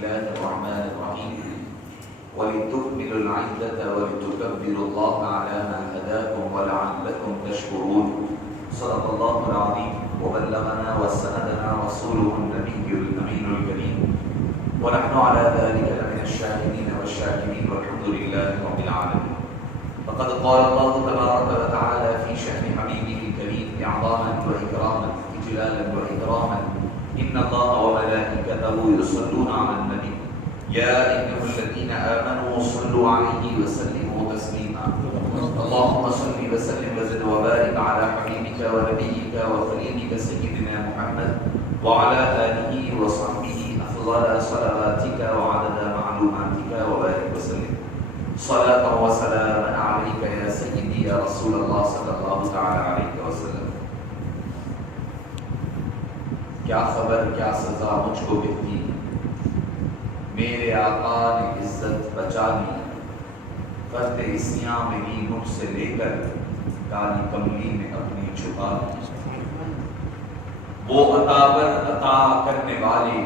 الله الرحمن الرحيم ولتكملوا العدة ولتكبروا الله على ما هداكم ولعلكم تشكرون. صدق الله العظيم وبلغنا وسندنا رسوله النبي الأمين الكريم ونحن على ذلك لمن الشاهدين والشاكرين والحمد لله رب العالمين. فقد قال الله تبارك وتعالى في شأن حبيبه الكريم إعظاما وإكراما إجلالا وإكراما: إن الله وملائكته يصلون على النبي يا أيها الذين آمنوا صلوا عليه وسلموا تسليما. اللهم صل وسلم وزد وبارك على حبيبك ونبيك وخليلك سيدنا محمد وعلى آله وصحبه أفضل صلواتك وعدد معلوماتك وبارك وسلم. صلاة وسلاما عليك يا سيدي يا رسول الله صلی اللہ تعالی علیہ وسلم. کیا خبر کیا سزا مجھ کو ملتی، میرے آقا نے عزت بچا لی، فرد اسیاں میری مجھ سے لے کر کالی کملی میں اپنی چھپا لی. وہ عطا پر عطا کرنے والے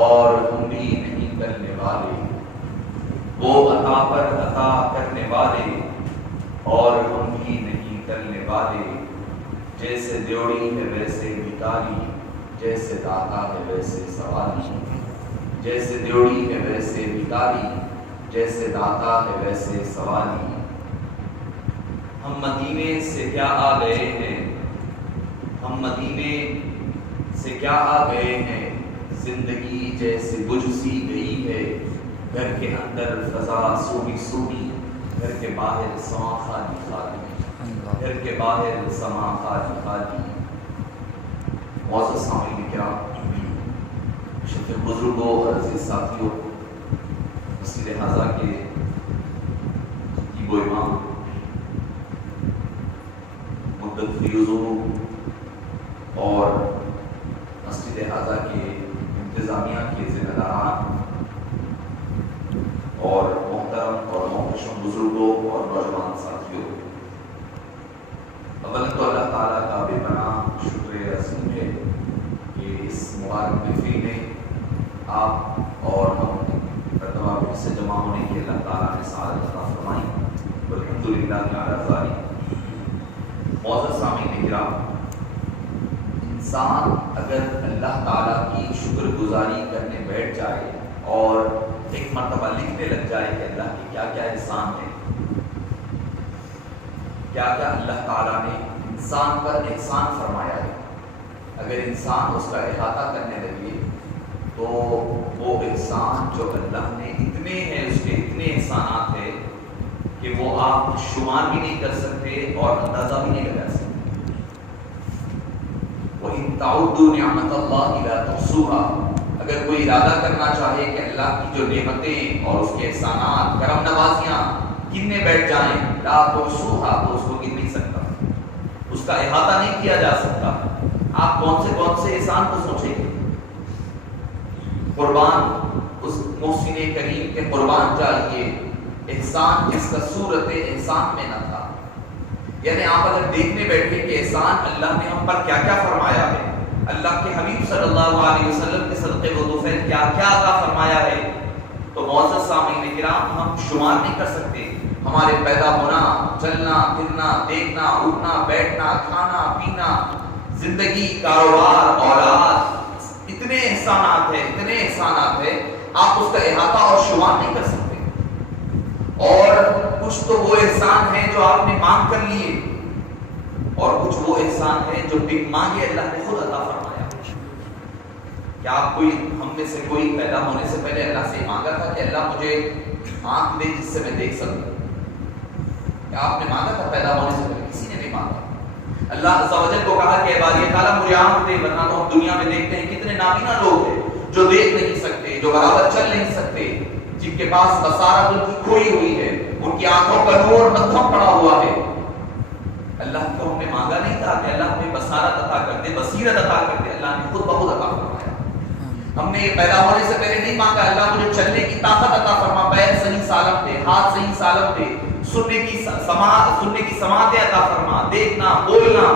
اور ہم بھی نہیں کرنے والے، وہ عطا پر عطا کرنے والے اور ہم بھی نہیں کرنے والے. جیسے دیوڑی ہے ویسے بھکاری، جیسے داتا ہے ویسے سوالی. جیسے دیوڑی ہے ویسے بھکاری، جیسے داتا ہے ویسے سوالی. ہم مدینے سے کیا آ گئے ہیں، ہم مدینے سے کیا آ گئے ہیں، زندگی جیسے بجھ سی گئی ہے. گھر کے اندر فضا سونی سونی، گھر کے باہر سما خالی خالی، گھر کے باہر سما خالی خالی. معزز سامعین کرام، شیخ بزرگوں اور عزیز ساتھیوں، مسجد حاضہ کے خطیب و امام، مدت فیوزوں اور مسجد حاضہ کے انتظامیہ کے ذمہ داران اور محترم اور محتشم بزرگوں اور نوجوان ساتھیوں، اول تو اللہ تعالیٰ کا بے پناہ شکر عظیم ہے کہ اس مبارک محفل میں آپ اور ہم مرتبہ سے جمع ہونے کی اللہ تعالیٰ نے سعادت عطا فرمائی. والحمدللہ علی ذالک. معزز سامعین کرام، انسان اگر اللہ تعالیٰ کی شکر گزاری کرنے بیٹھ جائے اور ایک مرتبہ لکھنے لگ جائے کہ اللہ کے کیا کیا احسان ہے، کیا کیا اللہ تعالیٰ نے انسان پر احسان فرمایا ہے، اگر انسان اس کا احاطہ کرنے لگے تو وہ احسان جو اللہ نے اتنے ہیں، اس کے اتنے احسانات ہیں کہ وہ آپ شمار بھی نہیں کر سکتے اور اندازہ بھی نہیں لگا سکتے. وَإِن تَعُدُّوا نِعْمَتَ اللَّهِ لَا تُحْصُوهَا. اگر کوئی ارادہ کرنا چاہے کہ اللہ کی جو نعمتیں اور اس کے احسانات، کرم نوازیاں گننے بیٹھ جائیں، لا تحصوها، تو اس کو گن نہیں سکتا، اس کا احاطہ نہیں کیا جا سکتا. آپ کون سے احسان کو سوچیں گے؟ قربان اس محسن کریم کے قربان جائیے، احسان جس کا صورت احسان میں نہ تھا. یعنی آپ اگر دیکھنے بیٹھے کہ احسان اللہ نے ہم پر کیا کیا فرمایا ہے، اللہ کے حبیب صلی اللہ علیہ وسلم کے صدقے و توفیل کیا کیا عطا فرمایا ہے، تو معزز سامعین کرام ہم شمار نہیں کر سکتے. ہمارے پیدا ہونا، چلنا پھرنا، دیکھنا اٹھنا بیٹھنا، کھانا پینا، زندگی، کاروبار، اولاد، اتنے احسانات ہیں، اتنے احسانات ہیں، آپ اس کا احاطہ اور شمار نہیں کر سکتے. اور کچھ تو وہ احسان ہیں جو آپ نے مانگ کر لیے، اور کچھ وہ احسان ہیں جو بن مانگے اللہ نے خود عطا فرمایا. کیا آپ کوئی ہم میں سے کوئی پیدا ہونے سے پہلے اللہ سے مانگا تھا کہ اللہ مجھے آنکھ دے جس سے میں دیکھ سکوں؟ کیا آپ نے مانگا تھا پیدا ہونے سے پہلے؟ کسی نے نہیں مانگا. اللہ عز و جل کو کہا کہ عبادی تعالیٰ مجھے آنکھ دے، ورنہ تو ہم دنیا میں دیکھتے ہیں کتنے نابینا لوگ ہیں جو دیکھ نہیں سکتے، جو برابر چل نہیں سکتے، جن کے پاس بصارت ان کی کھوئی ہوئی ہے، ان کی آنکھوں کا نور مدھم پڑا ہوا ہے. اللہ کو ہم نے مانگا نہیں تھا کہ اللہ ہمیں بصارت عطا کر دے، بصیرت عطا کر دے، اللہ نے خود بخود عطا فرمایا. ہم نے یہ پیدا ہونے سے پہلے نہیں مانگا اللہ مجھے چلنے کی طاقت عطا فرما، پیر صحیح سالم دے، ہاتھ صحیح سالم دے، سننے کی سماعتیں عطا فرما، دیکھنا بولنا.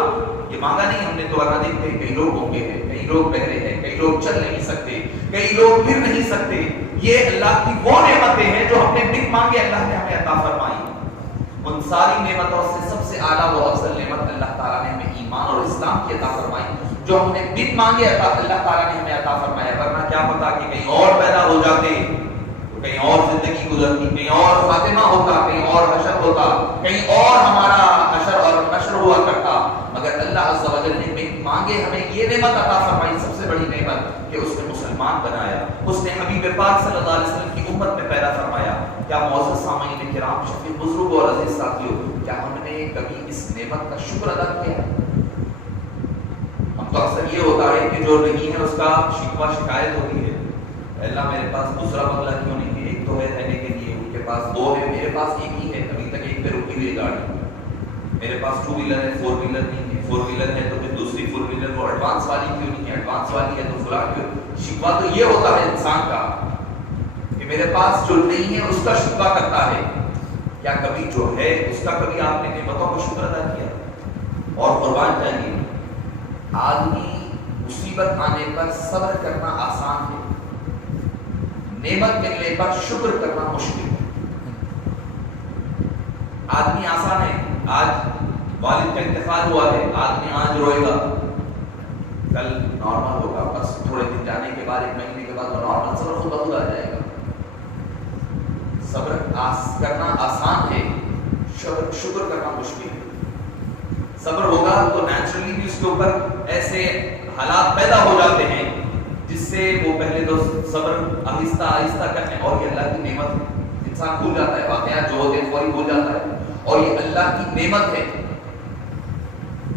یہ مانگا نہیں ہم نے تو، ورنہ دیکھتے کئی لوگ ہوں گے، کئی لوگ بہرے ہیں، کئی لوگ چل نہیں سکتے، کئی لوگ پھر نہیں سکتے. یہ اللہ کی وہ نعمتیں ہیں جو ہم نے بن مانگے اللہ نے ہمیں عطا فرمائی. ان ساری نعمتوں سے سب سے اعلیٰ وہ افضل نعمت اللہ تعالیٰ نے ہمیں ایمان اور اسلام کی عطا فرمائی, جو ہم نے بن مانگے اللہ تعالیٰ نے ہمیں عطا فرمایا. ورنہ کیا پتا کہ کہیں اور پیدا ہو جاتے, کہیں اور زندگی گزرتی, کہیں اور خاتمہ ہوتا, کہیں اور حشر ہوتا, کہیں اور ہمارا حشر اور نشر ہوا کرتا. مگر اللہ عز و جل نے بن مانگے ہمیں یہ نعمت عطا فرمائی, سب سے بڑی نعمت, کہ اس نے مسلمان بنایا, اس نے حبیب پاک صلی اللہ علیہ وسلم کی امت میں پیدا فرمایا. کیا معزز سامعین کرام, شفیق بزرگوں اور عزیز ساتھیوں, کیا ہم نے کبھی اس نعمت کا شکر ادا کیا؟ ہم تو اکثر یہ ہوتا ہے کہ جو نہیں ہے اس کا شکوہ شکایت ہوتی ہے, اللہ میرے پاس دوسرا بنگلہ کیوں نہیں ہے, ایک تو ہے رہنے کے لیے, ان کے پاس دو ہے, میرے پاس ایک ہی ہے, ابھی تک ایک پہ رکی ہوئی گاڑی, میرے پاس 2 ویلر ہے, 4 ویلر نہیں ہے, 4 ویلر ہے تو پھر دوسری 4 ویلر وہ ایڈوانس والی کیوں نہیں ہے, ایڈوانس والی ہے تو فلاں کیوں. شکوہ تو یہ ہوتا ہے انسان کا کہ میرے پاس جو نہیں ہے اس کا شکوہ کرتا ہے. کیا کبھی جو ہے اس کا کبھی آپ نے نعمتوں کو شکر ادا کیا؟ اور قربان چاہیے, آدمی مصیبت آنے پر صبر کرنا آسان ہے, نعمت ملنے پر شکر کرنا مشکل ہے. آدمی آسان ہے, آج والد کا انتقال ہوا ہے, آدمی آج روئے گا, کل نارمل ہوگا, بس تھوڑے دن جانے کے بعد, 1 مہینے کے بعد وہ نارمل صبر خود بخود آ جائے گا. صبر کرنا آسان ہے, شکر کرنا مشکل ہے. صبر ہوگا تو نیچرلی بھی اس کے اوپر ایسے حالات پیدا ہو جاتے ہیں جس سے وہ پہلے تو صبر آہستہ آہستہ کرنے, اور یہ اللہ کی نعمت انسان بھول جاتا ہے, واقعات جو ہوتے ہیں فوری بھول جاتا ہے, اور یہ اللہ کی نعمت ہے.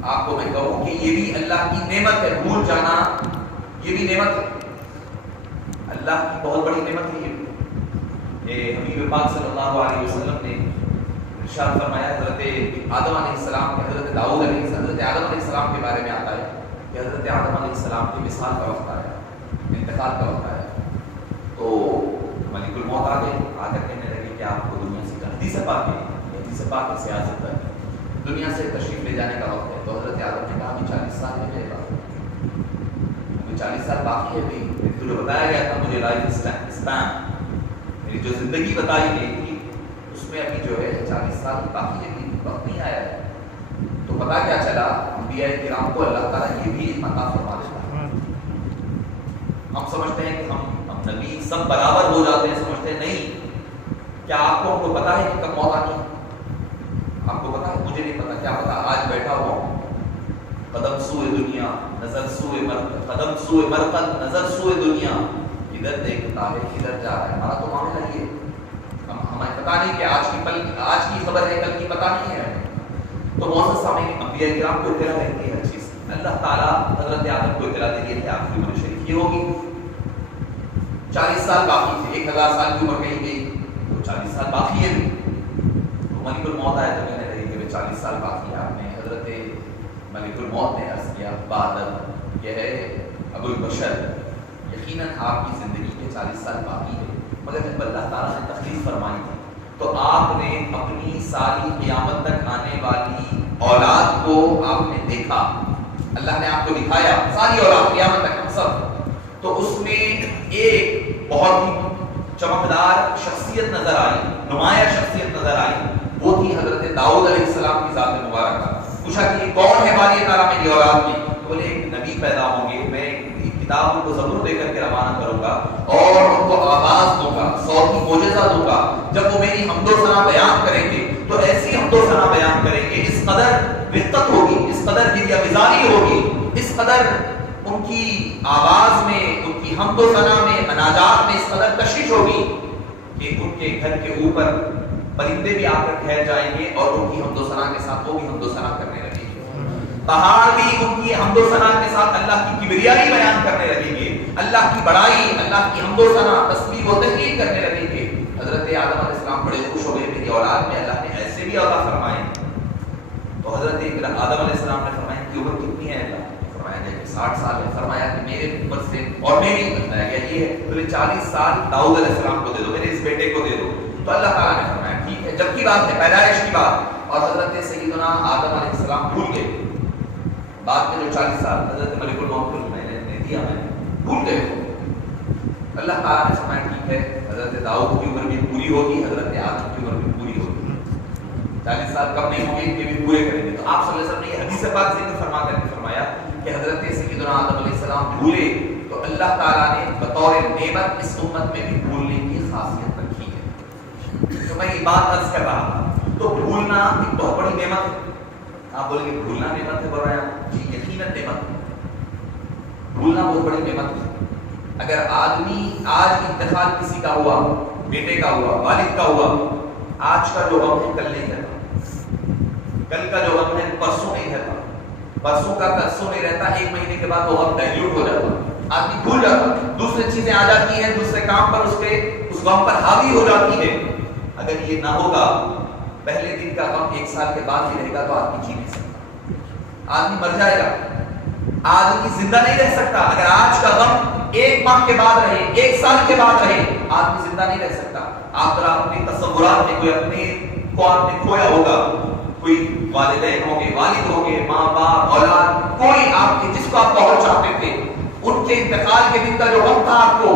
آپ کو میں کہوں کہ یہ بھی اللہ کی نعمت ہے, بھول جانا یہ بھی نعمت ہے, اللہ کی بہت بڑی نعمت ہے. یہ حبیب پاک صلی اللہ علیہ وسلم نے ارشاد فرمایا, حضرت آدم علیہ السلام کے, حضرت داؤد علیہ السلام, حضرت آدم علیہ السلام کے بارے میں آتا ہے کہ حضرت آدم علیہ السلام کی مثال کا وقت آیا, انتقال کا وقت آیا, تو ملک الموت آ گئے, آ کر کہنے لگے کہ آپ کو دنیا سے حدیث پاک سے سیاست ہے, دنیا سے تشریف لے جانے کا وقت ہے. تو حضرت آدم نے کہا 40 سال ہے میرے پاس, 40 سال باقی ہے, بھی تجھے بتایا گیا تھا مجھے لائف اسپین, میری جو زندگی بتائی گئی تھی اس میں ابھی جو ہے 40 سال باقی ہے, بھی وقت نہیں آیا ہے. تو پتا کیا چلا, انبیاء کرام کو اللہ تعالیٰ یہ بھی عطا فرما دیتا ہے. ہم سمجھتے ہیں کہ ہم نبی سب برابر ہو جاتے ہیں, سمجھتے ہیں نہیں. کیا آپ کو پتا ہے کہ کب موت آنی ہے؟ آپ کو پتا ہے؟ مجھے نہیں پتا. کیا پتا, آج بیٹھا ہوا ہوں, قدم سوئے دنیا نظر سوئے مرقد, قدم سوئے مرقد نظر سوئے دنیا, ادھر دیکھتا ہے ادھر جا رہا ہے. ہمارا تو معاملہ یہ, ہمیں پتا نہیں کہ آج کی خبر ہے, کل کی پتا نہیں ہے. تو معزز سامعین, انبیاء کرام کو اطلاع رہتی ہے ہر چیز. اللہ تعالیٰ حضرت آدم کو اطلاع دے دی کہ آپ کی عمر شریف یہ ہوگی, 40 سال باقی تھے, 1000 سال کی عمر کہیں گئی تو 40 سال باقی ہے. تو ملک الموت آیا تو کہنے لگے کہ 40 سال باقی ہے. آپ نے حضرت ملک الموت نے عرض کیا, بادل یہ ہے ابو البشر, یقیناً آپ کی زندگی کے 40 سال باقی ہے, مگر جب اللہ تعالیٰ نے تخلیق فرمائی تھی تو آپ نے اپنی ساری قیامت تک آنے والی اولاد کو آپ نے دیکھا, اللہ نے آپ کو دکھایا ساری اولاد قیامت تک, ہم سب. تو اس میں ایک بہت ہی چمکدار شخصیت نظر آئی, نمایاں شخصیت نظر آئی, وہ تھی حضرت داؤد علیہ السلام کی ذات مبارکہ. پوچھا کہ کون ہے باری تعالیٰ میری اولاد کی؟ بولے ایک نبی پیدا ہوں گے, میں کتاب ان کو زبور دے کر کے روانہ کروں گا اور ان کو آواز دوں گا, صوتی معجزہ دوں گا. جب وہ میری حمد و ثنا بیان کریں گے تو ایسی حمد و ثنا بیان کریں گے, اس قدر رقت ہوگی, اس قدر گریہ گزاری ہوگی, اس قدر ان کی آواز میں, ان کی حمد و ثنا میں, مناجات میں اس قدر کشش ہوگی کہ ان کے گھر کے اوپر پرندے بھی آ کر ٹھہر جائیں گے اور ان کی حمد و ثنا کے ساتھ وہ بھی حمد و ثنا کرنے لگیں گے. پہاڑ بھی ان کی حمد و ثنا کے ساتھ اللہ کی کبریائی بیان کرنے لگیں گے, اللہ کی بڑائی, اللہ کی حمد و ثنا, تسبیح و تحلیل کرنے لگیں گے. حضرت آدم علیہ السلام بڑے خوش ہو گئے, میری اولاد میں اللہ نے ایسے بھی عطا فرمائے. تو حضرت آدم علیہ السلام نے فرمایا کہ عمر کتنی ہے؟ اللہ نے فرمایا کہ 60 سال ہے. فرمایا کہ میرے اوپر سے اور میری بتایا گیا یہ ہے, تو 40 سال داؤد علیہ السلام کو دے دو, میرے اس بیٹے کو دے دو. تو اللہ تعالیٰ نے فرمایا ٹھیک ہے. جب کی بات ہے, پیدائش کی بات, اور حضرت سیدنا آدم علیہ السلام بھول گئے. بعد میں جو 40 سال حضرت ملک الموت کو میں نے دیا, میں بھول گئے. اللہ تعالیٰ نے فرمایا ٹھیک ہے، حضرت داؤد کی عمر بھی پوری ہوگی، حضرت آدم کی عمر بھی پوری ہوگی، 40 سال کم نہیں ہوں گے، ان کے بھی پورے کریں گے۔ تو آپ صلی اللہ علیہ وسلم نے یہ حدیث پاک ذکر فرما کر کے فرمایا کہ حضرت سیدنا آدم علیہ السلام بھولے تو اللہ تعالیٰ نے بطور نعمت اس امت میں بھی بھولنے کی خاصیت رکھی ہے۔ تو میں یہ بات عرض کر رہا تھا، تو بھولنا ایک بہت بڑی نعمت ہے۔ آپ بولیں گے بھولنا نعمت ہے، بول رہے ہیں جی یقیناً نعمت ہے، بھولنا بہت بڑی نعمت ہے۔ اگر آدمی آج انتقال کسی کا ہوا، بیٹے کا ہوا، والد کا ہوا، آج کا جو غم ہے کل نہیں رہتا، کل کا جو غم ہے پرسوں نہیں رہتا، پرسوں کا پرسوں نہیں رہتا، 1 مہینے کے بعد وہ غم ڈائلیوٹ ہو جاتا، آدمی بھول جاتا، دوسری چیزیں آ جاتی ہیں، دوسرے کام پر اس غم پر حاوی ہو جاتی ہے۔ اگر یہ نہ ہوگا، پہلے دن کا غم 1 سال کے بعد ہی رہے گا تو آدمی جی نہیں سکتا، آدمی مر جائے گا، آدمی زندہ نہیں رہ سکتا۔ اگر آج کا غم 1 ماہ کے بعد رہے، 1 سال کے بعد رہے، آدمی زندہ نہیں رہ سکتا۔ آپ ذرا اپنے تصورات میں کوئی اپنے کو آپ نے کھویا ہوگا، کوئی والدین ہوں گے، والد ہوں گے، ماں باپ، اولاد، کوئی آپ کے جس کو آپ بہت چاہتے تھے، ان کے انتقال کے دن کا جو غم تھا آپ کو،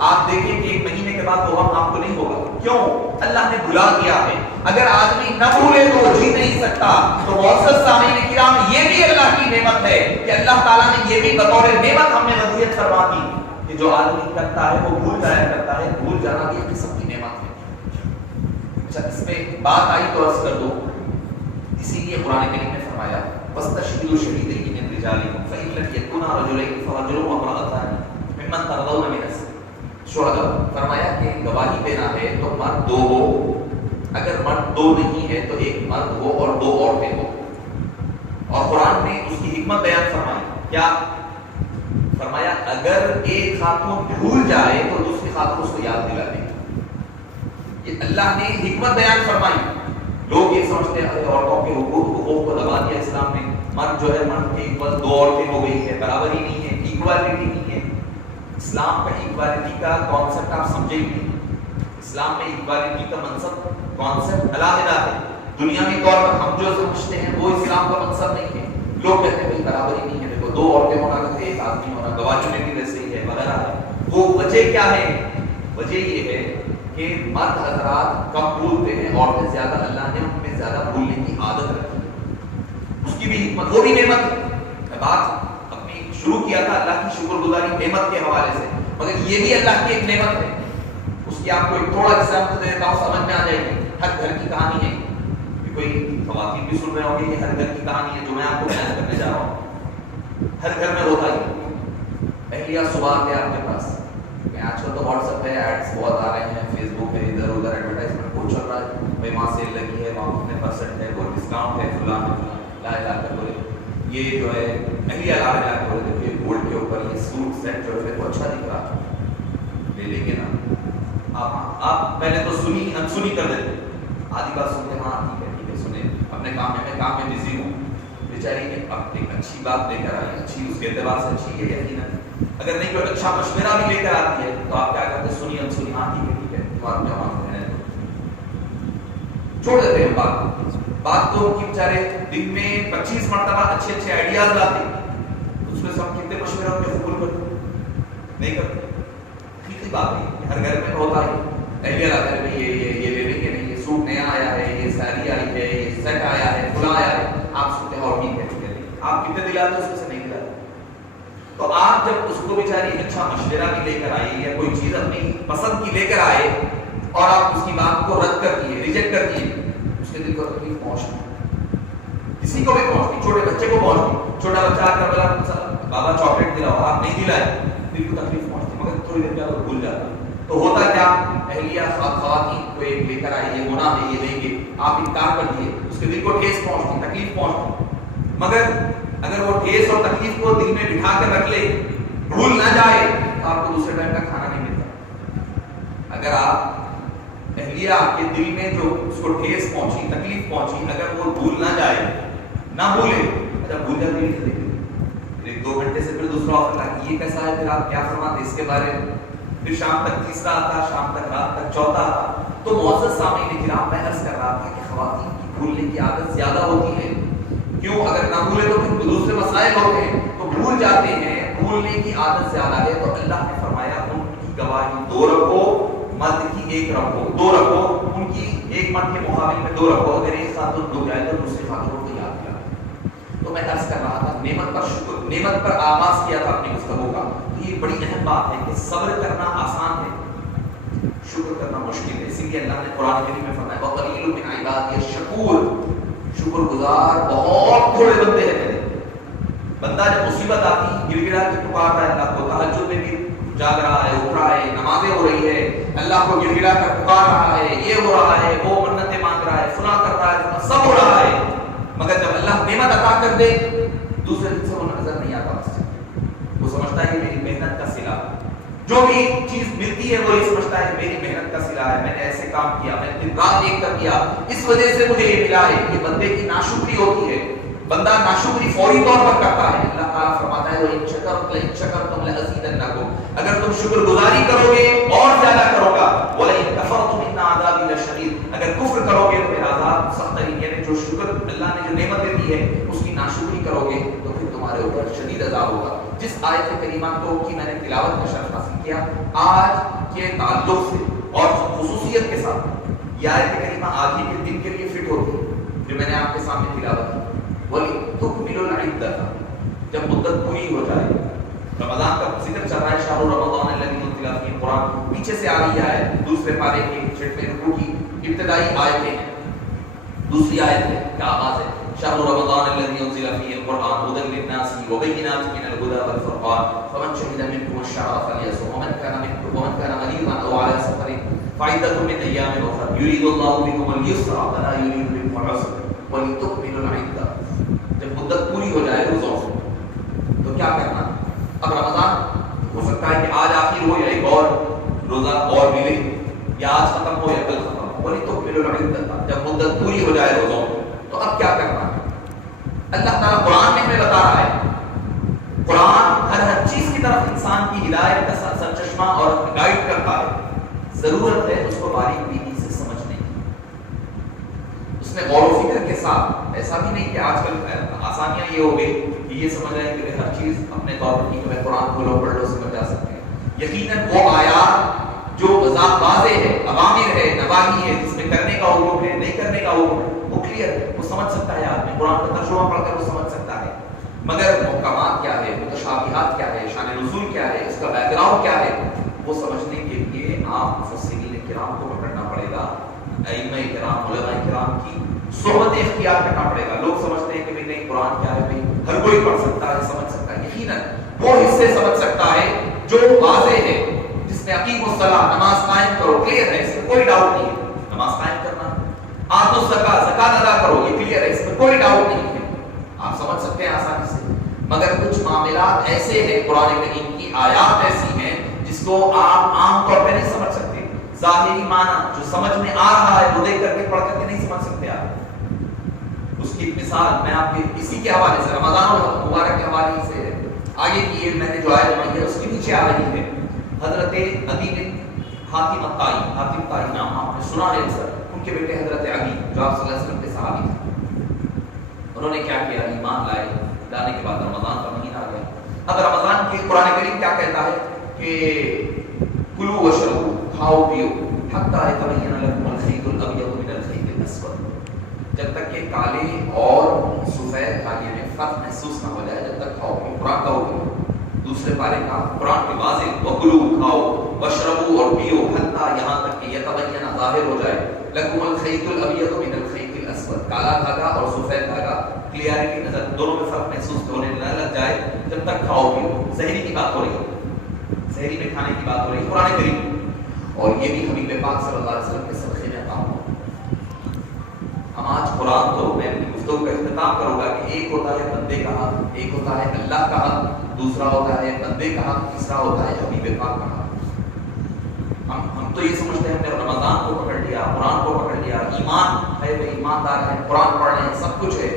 آپ دیکھیں کہ 1 مہینے کے بعد وہ غم آپ کو نہیں ہوگا۔ کیوں؟ اللہ نے بھلا دیا ہے۔ اگر آدمی نہ بھولے تو جی نہیں سکتا۔ تو معزز سامعین کرام، یہ بھی اللہ کی نعمت ہے کہ اللہ تعالیٰ نے یہ بھی بطور نعمت ہم نے وصیت فرما دی کہ جو آدمی کرتا ہے وہ بھول جایا کرتا ہے، بھول جانا بھی ایک قسم کی نعمت ہے۔ اچھا، اس میں بات آئی تو عرض کر دو، اسی لیے قرآن کریم نے فرمایا وَاسْتَشْهِدُوا شَهِيدَيْنِ مِنْ رِجَالِكُمْ فَإِنْ لَمْ يَكُونَا رَجُلَيْنِ فَرَجُلٌ وَامْرَأَتَانِ مِمَّنْ تَرْضَوْنَ مِنَ الشُّهَدَاءِ۔ فرمایا کہ گواہی دینا ہے تو مرد 2 ہو، اگر مرد 2 نہیں ہے تو 1 مرد ہو اور 2 عورتیں ہو۔ اور قرآن نے اس کی حکمت بیان فرمائی، کیا فرمایا؟ اگر ایک خاتون بھول جائے تو دوسری خاتون اس کو یاد دلا دے۔ یہ اللہ نے حکمت بیان فرمائی۔ لوگ یہ سمجھتے ہیں ارے عورتوں کے حقوق کو دبا دیا اسلام نے، مرد جو ہے مرد کے ایکول 2 عورتیں ہو گئی ہے، برابری نہیں ہے، ایکوالٹی نہیں ہے۔ اسلام کا ایکوالٹی کا کانسیپٹ آپ سمجھیں گے، اسلام میں ایکوالٹی کا منصب کانسیپٹ علیحدہ ہے۔ دنیاوی طور پر ہم جو سمجھتے ہیں وہ اسلام کا منصب نہیں ہے۔ لوگ کہتے ہیں بھائی برابری نہیں ہے، دیکھو 2 عورتیں ہونا کہ 1 آدمی ہونا، گواہی میں بھی ویسے ہی ہے وغیرہ ہے۔ وہ وجہ کیا ہے؟ وجہ یہ ہے کہ مرد حضرات کم بھولتے ہیں، عورتیں زیادہ، اللہ نے ان میں زیادہ بھولنے کی عادت رکھی، اس کی بھی حکمت، وہ بھی نعمت ہے۔ میں بات اپنی شروع کیا تھا اللہ کی شکر گزاری نعمت کے حوالے سے، مگر یہ بھی اللہ کی ایک نعمت ہے۔ اس کی آپ کو ایک تھوڑا ایگزامپل دیتا ہوں، سمجھ میں آ جائے گی۔ ہر گھر کی کہانی ہے، کوئی خواتین بھی سن رہے ہوں گے، یہ ہر گھر کی کہانی ہے جو میں آپ کو بیان کرنے جا رہا ہوں، ہر گھر میں ہوتا ہے۔ اہلیہ صبح آتے آپ کے پاس، آج کل تو واٹس ایپ ہے، ایڈس بہت آ رہے ہیں، فیس بک ہے، ادھر ادھر ایڈورٹائزمنٹ بہت چل رہا ہے، بھائی وہاں سیل لگی ہے، وہاں کتنے % ہے، وہ ڈسکاؤنٹ ہے، فلاں ہے، فلاں لا لا کر بولے یہ جو ہے اہلیہ لا لا کر بولے دیکھیے گولڈ کے اوپر یہ سوٹ سیٹ جو ہے وہ اچھا دکھ رہا ہے، لے لیں گے نا۔ آپ پہلے تو سنی انسنی کر دیتے، آدھی بات سنتے، ہاں ٹھیک ہے سنیں، اپنے کام میں بزی ہوں، بیچاری نے اپنی اچھی بات لے کر آئی، اچھی اس کے اعتبار سے اچھی ہے یقیناً، اگر نہیں کوئی اچھا مشورہ بھی لے کر آتی ہے تو آپ کیا کرتے ہیں؟ سنی انسنی، ہاں ٹھیک ہے تمہارا کیا مانتے ہیں، چھوڑ دیتے ہیں بات کو کہ بیچارے دن میں 25 مرتبہ اچھے آئیڈیاز لاتے، اس میں سب کتنے مشورہ کے قبول کرتے نہیں کرتے۔ ٹھیک بات نہیں، ہر گھر میں ہوتا ہے، اہلیہ لاتے ہیں یہ لے لیں گے نہیں، یہ سوٹ نیا آیا ہے، یہ ساری آئی ہے، یہ سیٹ آیا ہے، فلاں آیا ہے، آپ سنتے ہیں اور ٹھیک ہے آپ کتنے دلاتے اس میں سے نہیں دلاتے۔ تو آپ جب اس کو بیچاری اچھا مشورہ بھی لے کر آئے یا کوئی چیز اپنی پسند کی لے کر آئے اور آپ اس کی بات کو رد کر دیے، ریجیکٹ کر دیے، اس کے دل کو تکلیف پہنچتی، کسی کو بھی پہنچتی، چھوٹے بچے کو پہنچتی، چھوٹا بچہ آ کر بولا بابا چاکلیٹ دلاؤ، آپ نہیں دلائے، دل کو تکلیف پہنچتی، مگر تھوڑی دیر بعد وہ بھول جاتا۔ تو ہوتا کیا؟ اہلیہ خواتین کو ایک لے کر آئی، یہ گناہ ہے، یہ لیں گے، آپ انکار کر دیے، اس کے دل کو ٹھیس پہنچتی، تکلیف پہنچتی، مگر اگر وہ ٹھیس اور تکلیف کو دل میں بٹھا کر رکھ لے، بھول نہ جائے، تو آپ کو دوسرے ٹائم کا کھانا نہیں ملتا۔ اگر آپ اہلیہ آپ کے دل میں جو اس کو ٹھیس پہنچی، تکلیف پہنچی، اگر وہ بھول نہ جائے، نہ بھولے، اچھا بھول جاتی ہے، پھر 1-2 گھنٹے سے پھر دوسرا آفر لا، یہ کیسا ہے، پھر آپ کیا فرماتے اس کے بارے میں، پھر شام تک تیسرا آتا، شام تک رات تک چوتھا آتا۔ تو معزز سامعین کرام، میں عرض کر رہا تھا کہ خواتین کی بھولنے کی عادت زیادہ ہوتی ہے، کیوں؟ اگر نہ بھولے تو پھر دوسرے مسائل ہوتے ہیں، تو بھول جاتے ہیں، بھولنے کی عادت زیادہ ہے، تو اللہ نے فرمایا ان کی کی گواہی 2 رکھو، مرد کی 1 رکھو، 2 رکھو، ان کی ایک مرد کے مقابل میں 2 رکھو، اگر ایک خاتون ڈوب جائے تو دوسری خاتون کو یاد کیا۔ تو میں عرض کر رہا تھا نعمت پر شکر، نعمت پر آغاز کیا تھا اپنی گفتگو کا، تو یہ بڑی اہم بات ہے کہ صبر کرنا آسان ہے، شکر کرنا مشکل ہے۔ اسی لیے اللہ نے قرآن کریم میں فرمایا وَقَلِيلٌ مِّنْ عِبَادِيَ الشَّكُورُ، شکر گزار بہت تھوڑے بندے ہیں میرے۔ بندہ جب مصیبت آتی گڑ گڑا کے پکارتا ہے اللہ کو، تہجد میں بھی جاگ رہا ہے، اٹھ رہا ہے، نمازیں ہو رہی ہے، اللہ کو گڑ گڑا کر پکار رہا ہے، یہ ہو رہا ہے، وہ منتیں مانگ رہا ہے، فلاں کر رہا ہے، سب ہو رہا ہے، مگر جب اللہ نعمت عطا کر دے دوسرے دن سے وہ نظر نہیں آتا مسجد، وہ سمجھتا ہے کہ میری محنت کا صلہ، جو بھی چیز ملتی ہے وہ یہ سمجھتا ہے کہ میری محنت کا صلہ ہے، میں نے ایسے کام کیا، میں نے دن رات ایک کر کیا، اس وجہ سے مجھے یہ ملا ہے۔ یہ بندے کی ناشکری ہوتی ہے، بندہ ناشکری فوری طور پر کرتا ہے۔ اللہ تعالیٰ فرماتا ہے وَإِن شَكَرْتُمْ لَأَزِيدَنَّكُمْ، اگر تم شکر گزاری کرو گے اور زیادہ کرو گا، وَلَئِن كَفَرْتُمْ إِنَّ عَذَابِي لَشَدِيدٌ، اگر کفر کرو گے تو میرا عذاب سخت ہے، یعنی جو شکر اللہ نے جو نعمت دی ہے اس کی ناشکری کرو گے تو پھر تمہارے اوپر شدید عذاب ہوگا۔ جس آیت کریمہ کو کی میں نے تلاوت کا شرف حاصل کیا، آج کے تعلق سے اور خصوصیت کے ساتھ یہ آیت کریمہ آج ہی کے دن کے لیے فٹ ہوتی ہے جو میں نے آپ کے سامنے تلاوت کی۔ وَلِتُكْمِلُوا الْعِدَّةَ، جب مدت پوری ہو جائے، رمضان کا ذکر چل رہا ہے، شہر رمضان الذی انزل فیہ القرآن، پیچھے سے آ رہی ہے دوسرے پارے کے 6ویں رکوع کی ابتدائی آیتیں ہیں، دوسری آیت ہے کیا آغاز ہے، شہر رمضان الذی انزل فیہ القرآن ھدی للناس وبینات من الھدی والفرقان فمن شہد منکم الشہر فلیصم ومن کان مریضا او علی سفر فعدۃ من ایام اخر یرید اللہ بکم اليسر ولا یرید بکم العسر وَلِتُكْمِلُوا الْعِدَّةَ، جب مدت پوری ہو جائے روزوں سے تو کیا کرنا؟ اب رمضان ہو سکتا ہے کہ آج آخر ہو یا ایک اور روزہ اور ملے، یا آج ختم ہو یا کل ختم ہو۔ وَلِتُكْمِلُوا الْعِدَّةَ، جب مدت پوری ہو جائے روزوں تو اب کیا کرنا؟ اللہ تعالیٰ قرآن میں ہمیں بتا رہا ہے، قرآن ہر چیز کی طرف انسان کی ہدایت کا سرچشمہ اور گائیڈ کرتا ہے، ضرورت ہے اس کو باریک بینی سے سمجھنے کی، اس میں غور و فکر کے ساتھ۔ ایسا بھی نہیں کہ آج کل آسانیاں یہ ہو گئی کہ یہ سمجھ رہے ہیں کہ ہر چیز اپنے طور پر ٹھیک ہے، قرآن کھولو پڑھ لو سمجھ جا سکتے ہیں۔ یقیناً وہ آیات جو واضح ہے، اوامر ہے، نواہی ہے، جس میں کرنے کا حکم ہے، نہیں کرنے کا حکم ہے، وہ کلیئر ہے، وہ سمجھ سکتا ہے آدمی، قرآن کا ترجمہ پڑھ کر وہ سمجھ سکتا ہے، مگر محکمات کیا ہے، متشابہات کیا ہے، شان نزول کیا ہے، اس کا بیک گراؤنڈ کیا ہے، وہ سمجھنے کے لیے آپ مفسرین کرام کو پکڑنا پڑے گا، ائمہ کرام، علماء کرام کی صحبت اختیار کرنا پڑے گا۔ لوگ سمجھتے ہیں کہ نہیں قرآن کیا ہے، بھائی ہر کوئی پڑھ سکتا ہے، سمجھ سکتا ہے، یقیناً وہ حصے سمجھ سکتا ہے جو واضح ہے، جس میں اقیم الصلاۃ، نماز قائم کرو، کلیئر ہے، اس میں کوئی ڈاؤٹ نہیں ہے، نماز قائم کرنا، آتوا الزکاۃ، زکات ادا کرو، یہ کلیئر ہے، اس میں کوئی ڈاؤٹ نہیں ہے، آپ سمجھ سکتے ہیں آسانی سے۔ مگر کچھ معاملات ایسے ہیں، قرآن کریم کی آیات ایسی ہیں جس کو آپ عام طور پہ نہیں سمجھ سکتے، ظاہری معنی جو سمجھ میں آ رہا ہے وہ دیکھ کر کے پڑھ کر کے نہیں سمجھ سکتے آپ۔ اس کی مثال میں آپ کے اسی کے حوالے سے، رمضان المبارک کے حوالے سے آگے کی میں نے جو آیت پڑھی ہے اس کے نیچے آ رہی ہے، حضرت عدی بن حاتم الطائی، حاتم طائی نام آپ نے سنا ہے اکثر، ان کے بیٹے حضرت علی جو آپ صلی اللہ علیہ وسلم کے صحابی تھے، انہوں نے کیا کیا، ایمان لائے، لانے کے بعد رمضان کا مہینہ آ گیا۔ اب رمضان کی قرآن کریم کیا کہتا ہے کہ کلوا واشربوا، کھاؤ پیو، حتی یتبین لکم الخیط الابیض من الخیط الاسود، جب تک کہ کالے اور سفید دھاگے میں فرق محسوس نہ ہو جائے جب تک کھاؤ پیو۔ قرآن کا حکم، دوسرے پارے کا قرآن کے واضح، وکلوا، کھاؤ، واشربوا اور پیو، حتی یہاں تک کہ یتبین ظاہر ہو جائے، لکم الخیط الابیض من الخیط الاسود، کالا دھاگا اور سفید دھاگا کلیئرٹی نظر دونوں میں فرق محسوس ہونے نہ لگ جائے جب تک کھاؤ پیو۔ سحری کی بات ہو رہی ہے، سحری میں کھانے کی بات ہو رہی ہے قرآن کریم، اور یہ بھی حبیب پاک صلی اللہ علیہ وسلم کے صدقے میں عطا ہوا۔ ہم آج قرآن تو میں اپنی گفتگو کا اختتام کروں گا کہ ایک ہوتا ہے بندے کا حق، ایک ہوتا ہے اللہ کا حق، دوسرا ہوتا ہے بندے کا حق، تیسرا ہوتا ہے حبیب پاک کا حق۔ ہم تو یہ سمجھتے ہیں ہم نے رمضان کو پکڑ لیا، قرآن کو پکڑ لیا، ایمان ہے، ایماندار ہے، قرآن پڑھ رہے ہیں، سب کچھ ہے،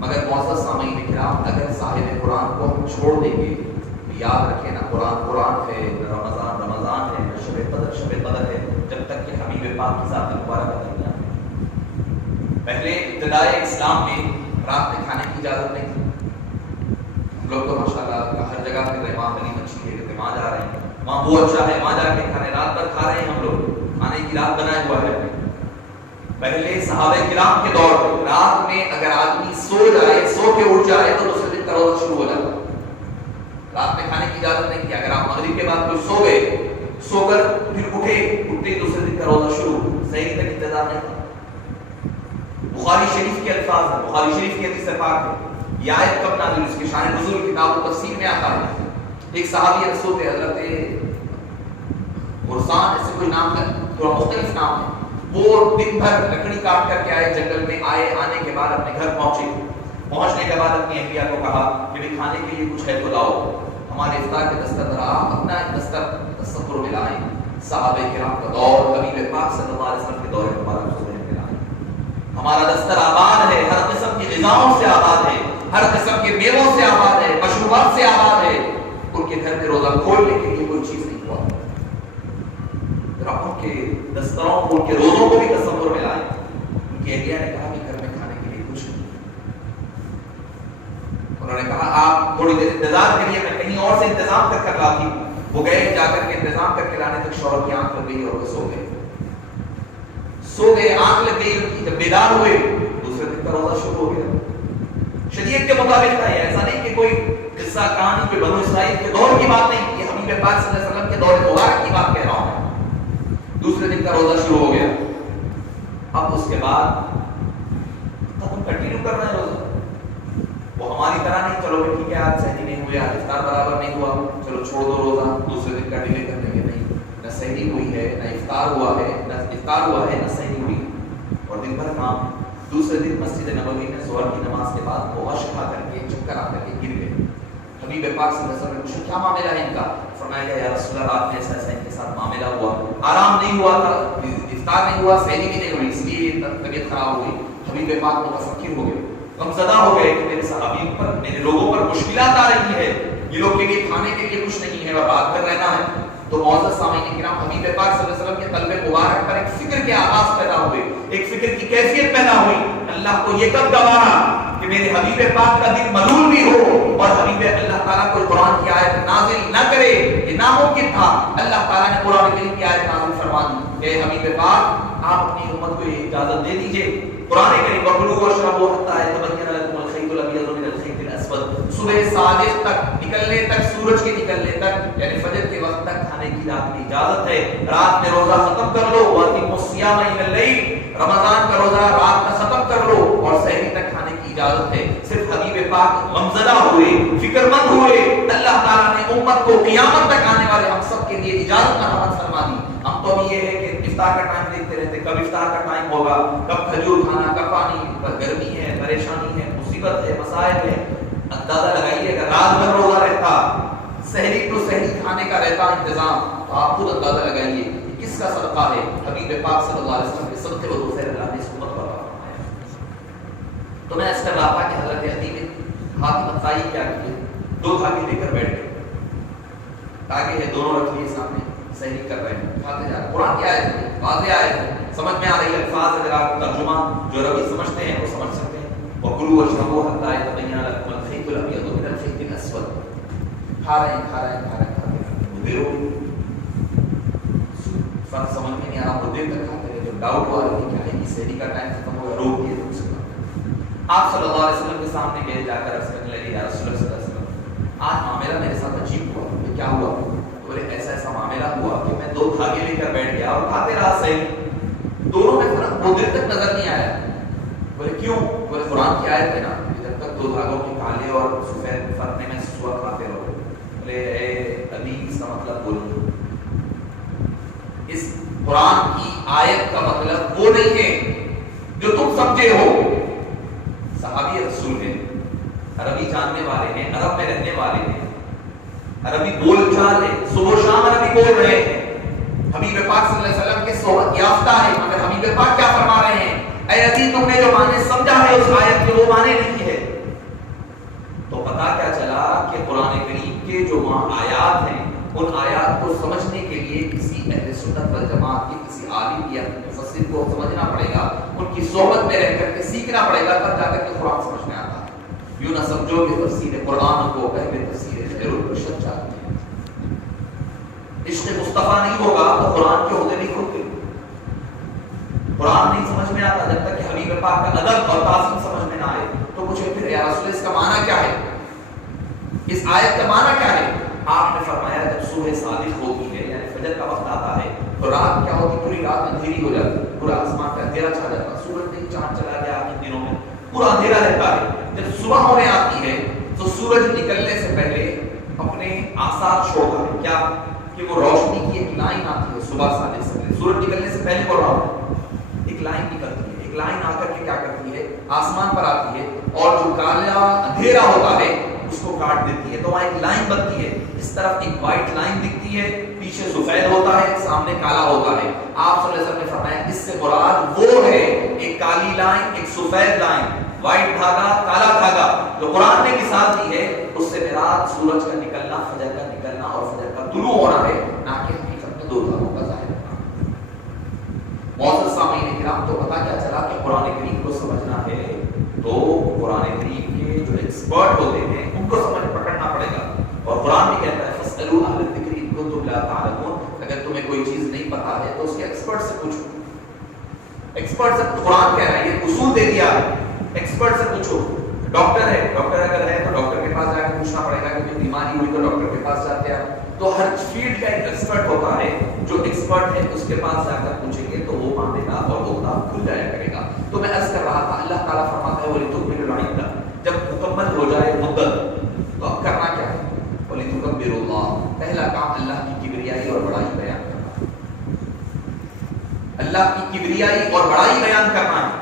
مگر معزز سامعین کرام، اگر صاحب قرآن کو ہم چھوڑ دیں گے تو یاد رکھیں نا قرآن قرآن ہے، نہ رمضان رمضان ہے، نہ شب قدر ہے، جب تک کہ حبیب پاک کی ذات مبارکہ نہیں آتی۔ پہلے ابتدائے اسلام میں رات میں کھانے کی اجازت نہیں تھی، ہم لوگ تو ماشاءاللہ ہر جگہ پہ وہاں بنی مچھلی ہے کہ وہاں جا رہے ہیں، وہاں وہاں وہ اچھا ہے وہاں جا کے کھا رہے ہیں، رات بھر کھا رہے ہیں ہم لوگ، کھانے کی رات بنایا ہوا ہے. پہلے صحابہ کرام کے دور میں رات میں اگر آدمی سو جائے، سو کے اٹھ جائے تو دوسرے دن کا روزہ شروع ہو جاتا. رات میں کھانے کی اجازت نہیں تھی. اگر آپ مغرب کے بعد کوئی سو گئے، سو کر پھر اٹھے، اٹھتے ہی دوسرے دن کا روزہ شروع، صحیح تک انتظار نہیں تھا. بخاری شریف کے الفاظ ہیں، بخاری شریف کی حدیث پاک ہے. یہ آیت کب نازل ہوئی؟ اس کی شان نزول کتاب و تفسیر میں آتا ہے. ایک صحابی رسول تھے حضرت غرسان، ایسے کوئی نام ہے، تھوڑا مختلف نام ہے. وہ دن بھر لکڑی کاٹ کر کے آئے، جنگل میں آئے، آنے کے بعد اپنے گھر پہنچے. پہنچنے کے بعد اپنی اہلیہ کو کہا کہ بھی کھانے کے لیے کچھ ہے تو لاؤ، ہمارے افطار کے دستر پر آپ اپنا دستر تصور میں لائیں. صحابہ کرام کا دور حبیب پاک صلی اللہ علیہ وسلم کے دور مبارک سے میں لائیں. ہمارا دستر آباد ہے، ہر قسم کی غذاؤں سے آباد ہے، ہر قسم کے میووں سے آباد ہے، مشروبات سے آباد ہے. ان کے گھر میں روزہ کھولنے کے لیے کوئی چیز نہیں ہوا. ان کے دستروں کو، ان کے روزوں کو بھی تصور میں لائیں. ان کی اہلیہ نے کہا کہ گھر میں کھانے کے لیے کچھ نہیں. انہوں نے کہا آپ تھوڑی دیر انتظار کریے، میں کہیں اور سے انتظام کر لاتی ہوں. وہ گئے، جا کر کے انتظام کر کے لانے تک شوہر کی آنکھ لگ گئی اور وہ سو گئے. آنکھ لگ گئی ان کی. جب بیدار ہوئے دوسرے دن کا روزہ شروع ہو گیا. شریعت کے مطابق تھا. ایسا نہیں کہ کوئی قصہ کہانی کوئی بنو اسرائیل کے دور کی بات نہیں، یہ حبیب پاک صلی اللہ علیہ وسلم کے دور مبارک کی بات کہہ رہا ہوں. دوسرے دن کا روزہ شروع ہو گیا. اب اس کے بعد ہم کنٹینیو کر رہے ہیں روزہ. وہ ہماری طرح نہیں چلو کہ ٹھیک ہے آج سحری نہیں ہوئی، آج افطار برابر نہیں ہوا، چلو چھوڑ دو روزہ، دوسرے دن کا ڈیلے کر دیں گے. نہیں، نہ سحری ہوئی ہے، نہ افطار ہوا ہے، نہ سحری ہوئی، اور دن بھر کام. دوسرے دن مسجد نبوی میں ظہر کی نماز کے بعد وہ غش کھا کر کے چکر آ کر کے گر گئے. حبیب پاک صلی اللہ علیہ وسلم نے پوچھا کیا معاملہ ہے ان کا؟ فرمایا یا رسول اللہ رات میں ایسا ایسا ان کے ساتھ معاملہ ہوا، آرام نہیں ہوا تھا، افطار نہیں ہوا، سحری بھی نہیں ہوئی، اس لیے طبیعت خراب ہوئی. حبیب پاک متفکر ہو گئے، غمزدہ ہو گئے کہ میرے صحابیوں پر، میرے لوگوں پر مشکلات آ رہی ہے، یہ لوگ کے لیے کھانے کے لیے کچھ نہیں ہے اور رات بھر رہنا ہے. تو معزز سامعین کرام، حبیب پاک صلی اللہ علیہ وسلم کے قلب مبارک پر ایک فکر کے آغاز پیدا ہوئے، ایک فکر کی کیفیت پیدا ہوئی. اللہ کو یہ کب گوارا کہ میرے حبیب پاک کا دل ملول بھی ہو اور حبیب اللہ تعالیٰ کوئی قرآن کی آیت نازل نہ کرے. یہ ناممکن تھا. اللہ تعالیٰ نے قرآن کریم کی آیت نازل فرما دی. اے حبیب پاک، آپ اپنی امت کو یہ اجازت دے دیجئے. قرآن کریم وَكُلُوا وَاشْرَبُوا حَتَّىٰ يَتَبَيَّنَ لَكُمُ الْخَيْطُ الْأَبْيَضُ مِنَ الْخَيْطِ الْأَسْوَدِ. صبح صادق تک نکلنے تک، سورج کے نکلنے تک، یعنی فجر کے وقت تک کھانے کی رات کی اجازت ہے. رات میں روزہ ختم کر لو. وَأَتِمُّوا الصِّيَامَ إِلَى اللَّيْلِ. رمضان کا روزہ رات میں ختم کر لو اور سحری تک کھانے کی اجازت ہے. صرف حبیب پاک غمزدہ ہوئے، فکر مند ہوئے. اللہ تعالیٰ نے امت کو قیامت تک آنے والے ہم سب کے لیے اجازت مرحمت فرما دی. ہم تو ابھی یہ ہے کہ افطار کا ٹائم دیکھتے رہتے، کب افطار کا ٹائم ہوگا، کب کھجور کھانا، کب پانی، گرمی ہے، پریشانی ہے، مصیبت ہے، مسائل ہے. اندازہ لگائیے اگر رات بھر روزہ رہتا، سحری تو سحری کھانے کا رہتا انتظام، تو آپ خود اندازہ لگائیے کس کا صدقہ ہے. حبیب پاک صلی اللہ علیہ وسلم کے صدقے و دوسرے اللہ نے اس امت کو عطا فرمایا. تو میں اس کا رہا تھا کہ حضرت عتیق ہاتھ بتائی کیا کیے، 2 دھاگے لے کر بیٹھ گئے. دھاگے ہیں دونوں رکھ لیے سامنے، سحری کر رہے ہیں، کھاتے جا رہے ہیں. قرآن کی آیت ہے، واضح آیت ہے، سمجھ میں آ رہی ہے. الفاظ اگر آپ ترجمہ جو عربی سمجھتے ہیں وہ سمجھ سکتے ہیں. وَكُلُوا وَاشْرَبُوا حَتَّىٰ يَتَبَيَّنَ لَكُمُ الْخَيْطُ الْأَبْيَضُ مِنَ الْخَيْطِ الْأَسْوَدِ. کھا رہے ہیں دیر ہو گئی، فرق سمجھ میں نہیں آ رہا. وہ دیر تک کھاتے رہے. جو ڈاؤٹ ہوا کہ کیا ہے کہ سحری کا ٹائم ختم ہو گیا، روک دیے. آپ صلی اللہ علیہ وسلم کے سامنے گئے، جا کر عرض کرنے لگے یا رسول اللہ صلی اللہ علیہ وسلم، آج معاملہ میرے ساتھ عجیب ہوا. کیا ہوا؟ بولے ایسا ایسا معاملہ ہوا کہ میں 2 دھاگے لے کر بیٹھ گیا اور کھاتے رہا سحری. دونوں میں فرق وہ دیر تک نظر نہیں آیا. بولے کیوں؟ بولے قرآن کی آیت ہے نا، جب تک 2 دھاگوں کے کالے اور سفید فرق میں سوا کھاتے رہو. بولے اے ابھی اس کا مطلب بولیے. اس قرآن کی آیت کا مطلب وہ نہیں ہے جو تم سمجھے ہو. صحابی رسول ہیں، عربی جاننے والے ہیں، عرب میں رہنے والے ہیں، عربی بول چال ہے، صبح و شام عربی بول رہے ہیں. حبیب پاک صلی اللہ علیہ وسلم کے صحبت یافتہ ہے، مگر حبیب پاک کیا فرما رہے ہیں؟ اے عزیز، تم نے جو معنی سمجھا ہے اس آیت کے وہ معنی نہیں ہے. تو پتا کیا چلا کہ قرآن کریم کے جو آیات ہیں ان آیات کو سمجھنے کے لیے کسی اہل سنت والجماعت کے کسی عالم یا مفسر کو سمجھنا پڑے گا، ان کی صحبت میں رہ کر کے سیکھنا پڑے گا، تب جا کر کے قرآن سمجھ میں آتا ہے. یوں نہ سمجھو کہ تفسیر قرآن کو پہلے تفسیر خیر الرشد چاہتے ہیں. عشق مصطفیٰ نہیں ہوگا تو قرآن کے عہدے نہیں کھلتے. قرآن نہیں سمجھ میں آتا جب تک کہ حبیب پاک کا ادب اور تعظیم سمجھ میں نہ آئے. تو پوچھے پھر یا رسول اس کا معنی کیا ہے, اس آیت کا معنی کیا ہے؟ آپ نے فرمایا جب صبح صادق ہوتی ہے یعنی فجر کا وقت آتا ہے تو رات کیا ہوتی, پوری رات اندھیری ہو جاتی, پورا آسمان پہ اندھیرا چھا جاتا, سورج نہیں چاند چلا گیا آج کے دنوں میں پورا اندھیرا رہتا ہے. جب صبح ہونے آتی ہے تو سورج نکلنے سے پہلے اپنے آثار چھوڑتا ہے, کیا کہ وہ روشنی کی ایک لائن آتی ہے صبح صادق سے پہلے, سورج نکلنے سے پہلے بول رہا ہوں, ایک لائن نکلتی ہے, ایک لائن آ کر کے کیا کرتی ہے آسمان پر آتی ہے اور جو کالا اندھیرا ہوتا ہے اس کو کاٹ دیتی ہے. تو وہاں ایک لائن بنتی ہے, اس طرف ایک وائٹ لائن دکھتی ہے, پیچھے سفید ہوتا ہے, سامنے کالا ہوتا ہے. آپ صلی اللہ علیہ وسلم نے فرمایا اس سے مراد وہ ہے ایک کالی لائن, ایک سفید لائن, وائٹ دھاگا, کالا دھاگا جو قرآن نے مثال دی ہے اس سے مراد سورج کا نکلنا, فجر کا نکلنا اور فجر کا طلوع ہونا ہے, نہ کہ حقیقت میں دو دھاگوں کا ظاہر ہونا. معزز سامعین کرام, تو پتہ کیا چلا کہ قرآن کریم کو سمجھنا ہے تو قرآن کریم کے جو ایکسپرٹ ہوتے ہیں ان کو سمجھ پکڑنا پڑے گا. اور قرآن بھی کہتا ہے فاسألوا اہل الذکر ان کنتم لا تعلمون, اگر تمہیں کوئی چیز نہیں پتا ہے تو اس کے ایکسپرٹ سے پوچھو. ایکسپرٹ سے قرآن کہہ رہا ہے, یہ اصول دے دیا ہے, ایکسپرٹ سے پوچھو. ڈاکٹر ہے, ڈاکٹر اگر ہے تو ڈاکٹر کے پاس جا کے پوچھنا پڑے گا کہ کوئی بیماری ہوئی تو ڈاکٹر کے پاس جاتے ہیں. تو ہر فیلڈ کا ایک ایکسپرٹ ہوتا ہے, جو ایکسپرٹ ہے اس کے پاس جا کر پوچھیں گے تو وہ مانے گا اور وہ کتاب کھل جایا کرے گا. تو میں عرض کر رہا تھا اللہ تعالیٰ فرماتا ہے وَلِتُكْمِلُوا الْعِدَّةَ, جب مکمل ہو جائے مدت تو اب کرنا کیا ہے, وَلِتُكَبِّرُوا اللَّهَ, پہلا کام اللہ کی کبریائی اور بڑائی بیان کرنا, اللہ کی کبریائی اور بڑائی بیان کرنا ہے.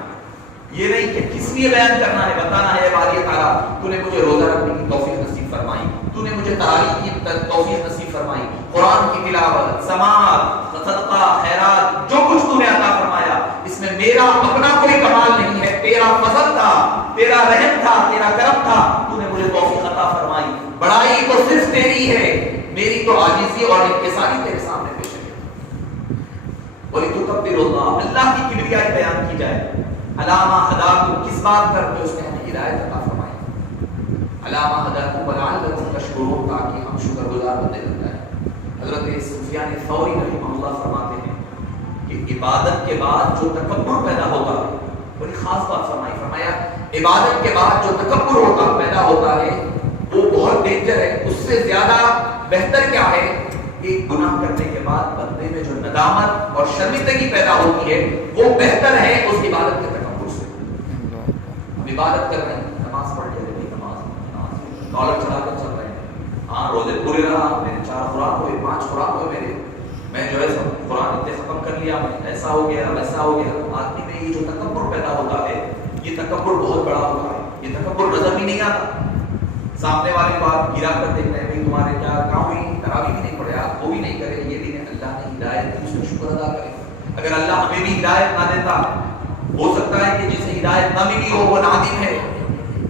یہ نہیں کہ کس لیے بیان کرنا ہے, بتانا ہے باری تعالیٰ تو نے مجھے روزہ رکھنے کی توفیق نصیب فرمائی, تو نے مجھے تراویح کی توفیق نصیب فرمائی, قرآن کی تلاوت, سماعت, صدقہ, خیرات, جو کچھ تو نے عطا فرمایا اس میں میرا اپنا کوئی کمال نہیں ہے, تیرا فضل تھا, تیرا رحم تھا, تیرا کرم تھا, تو نے مجھے توفیق عطا فرمائی. بڑائی تو صرف تیری ہے, میری تو عاجزی اور انکساری تیرے سامنے پیش ہے. وَلِتُكَبِّرُوا اللَّهَ, اللہ کی کبریائی بیان کی جائے. علامہ ہداکم, کس بات کر کے اس نے ہمیں ہدایت عطا فرمائی. علامہ ہداکم وَلَعَلَّكُمْ تَشْكُرُونَ, تاکہ ہم شکر گزار بندے بن جائیں. حضرت سفیان ثوری رحمہ اللہ فرماتے ہیں کہ عبادت کے بعد جو تکبر پیدا ہوتا ہے, بڑی خاص بات فرمائی, فرمایا عبادت کے بعد جو تکبر پیدا ہوتا ہے وہ بہت ڈینجر ہے. اس سے زیادہ بہتر کیا ہے, ایک گناہ کرنے کے بعد بندے میں جو ندامت اور شرمندگی پیدا ہوتی ہے وہ بہتر ہے اس عبادت کے تکبر سے. ہم عبادت کر رہے ہیں, نماز پڑھ لے رہے, نماز ڈالر چلا کر چل رہے ہیں, ہاں روزے پورے رہا, میرے 4 خوراک ہوئے, 5 خوراک ہوئے میرے, میں جو ہے سب قرآن اتنے ختم کر لیا, میں ایسا ہو گیا ویسا ہو گیا. آدمی میں یہ جو تکبر پیدا ہوتا ہے یہ تکبر بہت بڑا ہوتا ہے. یہ تکبر نظر بھی نہیں آتا, سامنے والے کو آپ گرا کر دیکھ رہے ہیں, تمہارے کیا کام ہوئی, تراویح بھی نہیں پڑھے, آپ وہ بھی نہیں کرے, یہ دن اللہ نے ہدایت دی, اس کا شکر ادا کرے. اگر اللہ ہمیں بھی ہدایت نہ دیتا, ہو سکتا ہے کہ جسے ہدایت نہ ملی ہو وہ نادم ہے,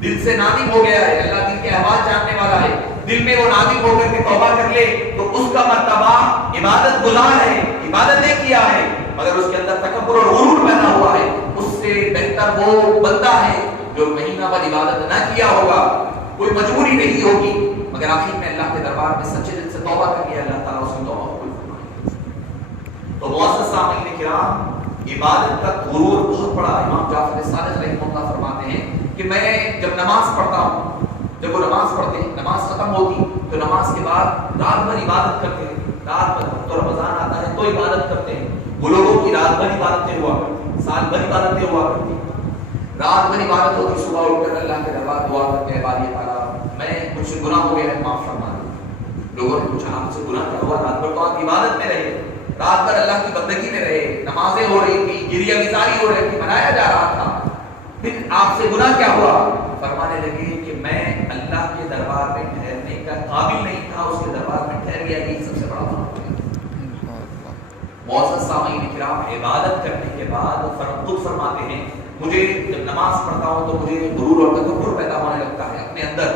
دل سے نادم ہو گیا ہے, اللہ دل کے احوال جاننے والا ہے, دل میں وہ نادم ہو کر کے توبہ کر لے تو اس کا مرتبہ عبادت گزار ہے, عبادتیں کیا ہے, مگر اس کے اندر تکبر اور غرور پیدا ہوا ہے. اس سے بہتر وہ بندہ ہے جو مہینہ بھر عبادت نہ کیا ہوگا, کوئی مجبوری نہیں ہوگی, مگر آخر میں اللہ کے دربار میں سچے دل سے توبہ کر لیا, اللہ تعالیٰ اس کی توبہ قبول فرمائے. تو معزز سامعین کرام, عبادت کا غرور بہت بڑا. امام جعفر صادق رحمہ اللہ فرماتے ہیں کہ میں جب نماز پڑھتا ہوں, جب وہ نماز پڑھتے ہیں, نماز ختم ہوتی تو نماز کے بعد رات بھر عبادت کرتے ہیں, رات بھر تو رمضان آتا ہے تو عبادت کرتے ہیں. وہ لوگوں کی رات بھر عبادتیں ہوا کرتی, سال بھر عبادتیں ہوا کرتی, رات بھر عبادت ہوتی, صبح اٹھ کر اللہ کے دربار دعا کرتے ہیں, باری تعالیٰ میں مجھ سے گناہ ہو گیا ہے, معاف فرما دے. لوگوں نے پوچھا آپ سے گناہ کیا ہوا, رات بھر تو آپ عبادت میں رہے, رات بھر اللہ کی بندگی میں رہے, نمازیں ہو رہی تھی, گریہ گزاری ہو رہی تھی, منایا جا رہا تھا, پھر آپ سے گناہ کیا ہوا؟ فرمانے لگے کہ میں اللہ کے دربار میں ٹھہرنے کا قابل نہیں تھا, اس کے دربار میں ٹھہر گیا, یہ سب سے بڑا گناہ ہو گیا. معزز سامعین کرام, عبادت کرنے کے بعد خود فرماتے ہیں مجھے جب نماز پڑھتا ہوں تو مجھے غرور اور تکبر پیدا ہونے لگتا ہے اپنے اندر,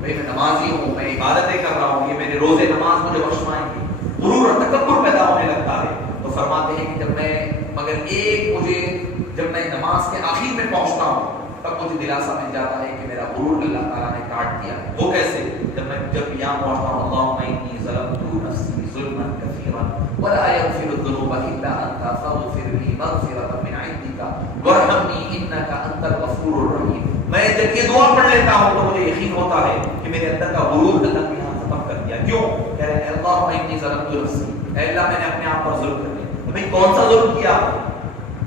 بھائی میں نمازی ہوں, میں عبادتیں کر رہا ہوں, یہ میرے روزے نماز مجھے بخشوائیں گے, غرور اور تکبر پیدا ہونے لگتا ہے. تو فرماتے ہیں کہ جب میں, مگر ایک مجھے جب میں نماز کے آخر میں پہنچتا ہوں تب مجھے دلاسا مل جاتا ہے کہ میرا غرور اللہ تعالیٰ نے کاٹ دیا. وہ کیسے؟ جب یہاں پہنچتا ہوں, اللہم انی ظلمت نفسی ظلما کثیرا ولا يغفر الذنوب الا انت فاغفر لي مغفرة من عندك وارحمني انك انت الغفور الرحیم. میں جب یہ دعا پڑھ لیتا ہوں تو مجھے یقین ہوتا ہے کہ میرے اندر کا غرور اللہ نے یہاں ختم کر دیا. کیوں؟ کہہ رہے ہیں اللہم انی ظلمت نفسی، اے اللہ میں نے اپنے آپ پر ظلم کر لیا. بھئی کون سا ظلم کیا؟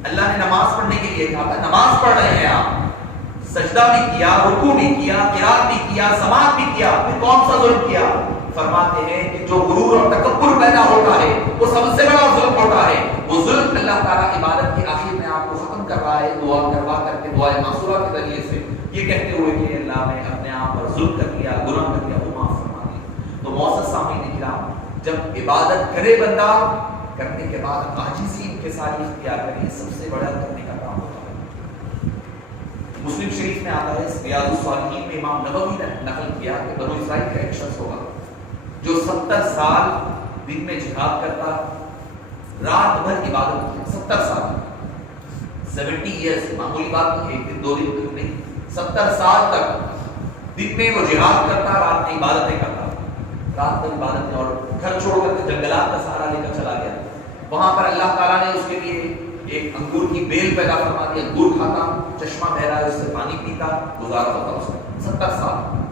اللہ نے نماز پڑھنے کے لیے کہا تھا، نماز پڑھ رہے ہیں آپ، سجدہ بھی کیا، رکوع بھی کیا، قرات بھی کیا، سماعت بھی کیا، پھر کون سا ظلم کیا؟ فرماتے ہیں کہ جو غرور اور تکبر پیدا ہوتا ہے وہ سب سے بڑا ظلم ہوتا ہے. وہ ظلم اللہ تعالیٰ عبادت کے آخر میں آپ کو ختم کر رہا ہے دعا کروا کر کے، دعائے معصورہ کے ذریعے سے، یہ کہتے ہوئے کہ اللہ میں اپنے آپ پر ظلم کر لیا، گناہ کر لیا، وہ معاف فرما دیا. تو معزز سامعین کرام، جب عبادت کرے بندہ، کرنے کے بعد عاجزی انکساری اختیار کرے، سب سے بڑا کرنے کا کام ہوتا ہے. مسلم شریف میں آتا ہے، ریاض الصالحین میں امام نووی نے نقل کیا کہ بنو اسرائیل کا ایک شخص ہوگا جو 70 سال دن میں جہاد کرتا، رات بھر عبادت کی. 70 سال، 70 ایئرس، معمولی بات نہیں، ایک دن دو دن نہیں، 70 سال تک دن میں وہ جہاد کرتا، رات میں عبادتیں کرتا، رات بھر عبادتیں، اور گھر چھوڑ کر کے جنگلات کا سہارا لے کر چلا گیا. وہاں پر اللہ تعالیٰ نے اس کے لیے ایک انگور کی بیل پیدا فرما دی، انگور کھاتا، چشمہ بہ رہا ہے، اس سے پانی پیتا، گزارا ہوتا اس کا 70 سال.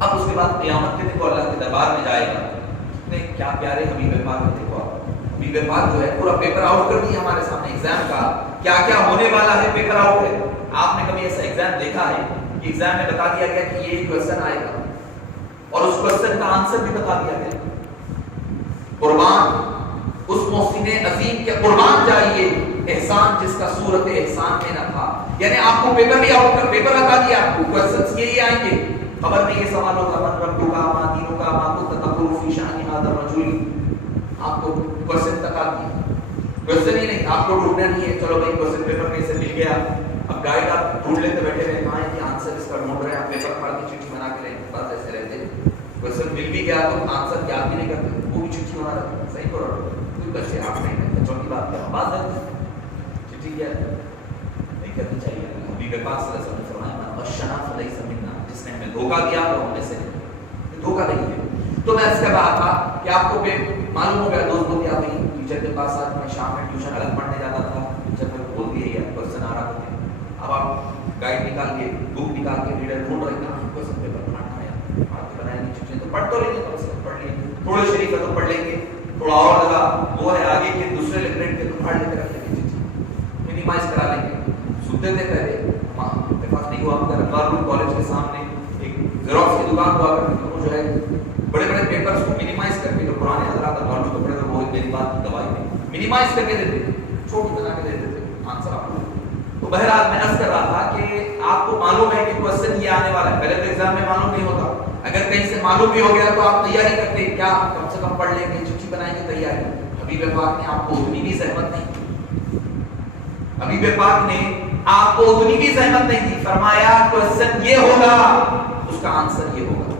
اب اس کے بعد قیامت کے دن وہ اللہ کے دربار میں جائے گا. اتنے کیا پیارے حبیب پاک کو دیکھو آپ، حبیب پاک جو ہے پورا پیپر آؤٹ کر دیا ہمارے سامنے ایگزام کا، کیا کیا ہونے والا ہے، پیپر آؤٹ ہے. آپ نے کبھی ایسا ایگزام دیکھا ہے کہ ایگزام میں بتا دیا گیا کہ یہ کویسچن آئے گا اور اس کویسچن کا آنسر بھی بتا دیا گیا؟ قربان اس محسن عظیم کے قربان جائیے، احسان جس کا صورت احسان میں نہ تھا. یعنی آپ کو پیپر بھی آؤٹ کر، پیپر بتا دیا، آپ کو کویسچنز یہی آئیں گے. خبر نہیں یہ سوال ہوگا من ربک ما دینک ما کنت تقول فی شأن ھذا الرجل. آپ کو کویسچن تک آ گیا، کویسچن ہی نہیں، آپ کو ڈھونڈنا نہیں ہے. چلو بھائی کویسچن پیپر کہیں سے مل گیا، اب گائیڈ آپ ڈھونڈ لیتے بیٹھے رہے، کہاں ہے کہ آنسر اس کا ڈھونڈ رہے ہیں، آپ پیپر پھاڑ کے چٹھی بنا کے رہتے پاس ایسے رہتے. کویسچن مل بھی گیا تو آنسر یاد بھی نہیں کرتے، وہ بھی چٹھی بنا رہتے. صحیح کرو کوئی بچے آپ نہیں بچوں کی بات کر بات ہے چٹھی کیا نہیں کرنی چاہیے. حبیب پاک صلی اللہ علیہ وسلم نے فرمایا بشنا فلیس منا، جس نے ہمیں دھوکہ دیا تو ہم میں سے دھوکہ نہیں ہے. تو میں اس کے بعد تھا کہ آپ کو معلوم ہو گیا دوست بولتے آپ ٹیچر کے پاس آج میں شام میں ٹیوشن الگ پڑھنے جاتا تھا، ٹیچر نے بول دیا یا کویسچن آ رہا تھا. اب آپ گائیڈ نکال کے بک نکال کے ریڈر ڈھونڈ رہے ہیں، کویسچن پیپر پڑھنا ہے، آپ بنائیں گے چٹھی تو پڑھ تو لیں گے، پڑھ لیں گے تھوڑے شریف ہے تو پڑھ لیں گے، تھوڑا اور لگا وہ ہے آگے کے دوسرے لیٹریٹ کے تو پڑھ لے کے رکھ لیں گے، چٹھی منیمائز کرا لیں گے. سنتے تھے پہلے اتفاق نہیں ہوا، ہم رنگار کالج کے سامنے ایک زیروکس کی دکان ہوا کرتی تھی، وہ جو ہے بڑے بڑے پیپرز کو منیمائز کر کے، جو پرانے حضرات انوارڈ کپڑے تھے وہ میری بات کی دوائی میں منیمائز کر کے دیتے تھے، چھوٹی بنا کے دیتے تھے آنسر آپ کو. تو بہرحال میں عرض کر رہا تھا کہ آپ کو معلوم ہے کہ کویسچن یہ آنے والا ہے، پہلے تو ایگزام میں معلوم نہیں ہوتا. اگر کہیں سے معلوم بھی ہو گیا تو آپ تیاری کرتے، کیا کم سے کم پڑھ لیں گے، چٹھی بنائیں گے تیاری. حبیب پاک نے آپ کو اتنی بھی زحمت نہیں کی، حبیب پاک نے آپ کو اتنی بھی زحمت نہیں دی. فرمایا کویسچن یہ ہوگا، اس کا آنسر یہ ہوگا،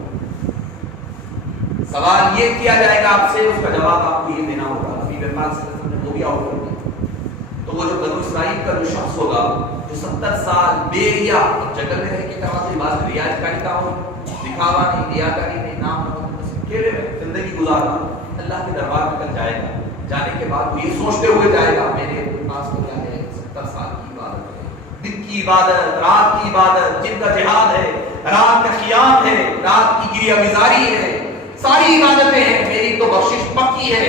سوال یہ کیا جائے گا آپ سے، اس کا جواب آپ کو یہ دینا ہوگا. حبیب پاک صلی اللہ علیہ وسلم نے وہ بھی آؤٹ کر دیا. تو وہ جو بنو اسرائیل کا جو شخص ہوگا جو 70 سال بے ریا جنگل میں رہ کے کہا تو بات ریاکاری کا ہو، دکھاوا نہیں، ریاکاری نہیں، نام اکیلے میں زندگی گزارنا، اللہ کے دربار میں کل جائے گا. جانے کے بعد وہ یہ سوچتے ہوئے جائے گا میرے پاس تو کیا ہے، 70 سال کی عبادت ہے، دن کی عبادت، رات کی عبادت، جن کا جہاد ہے، رات کا قیام ہے، رات کی گریہ بیزاری ہے، ساری عبادتیں ہیں. میری تو بخشش پکی ہے،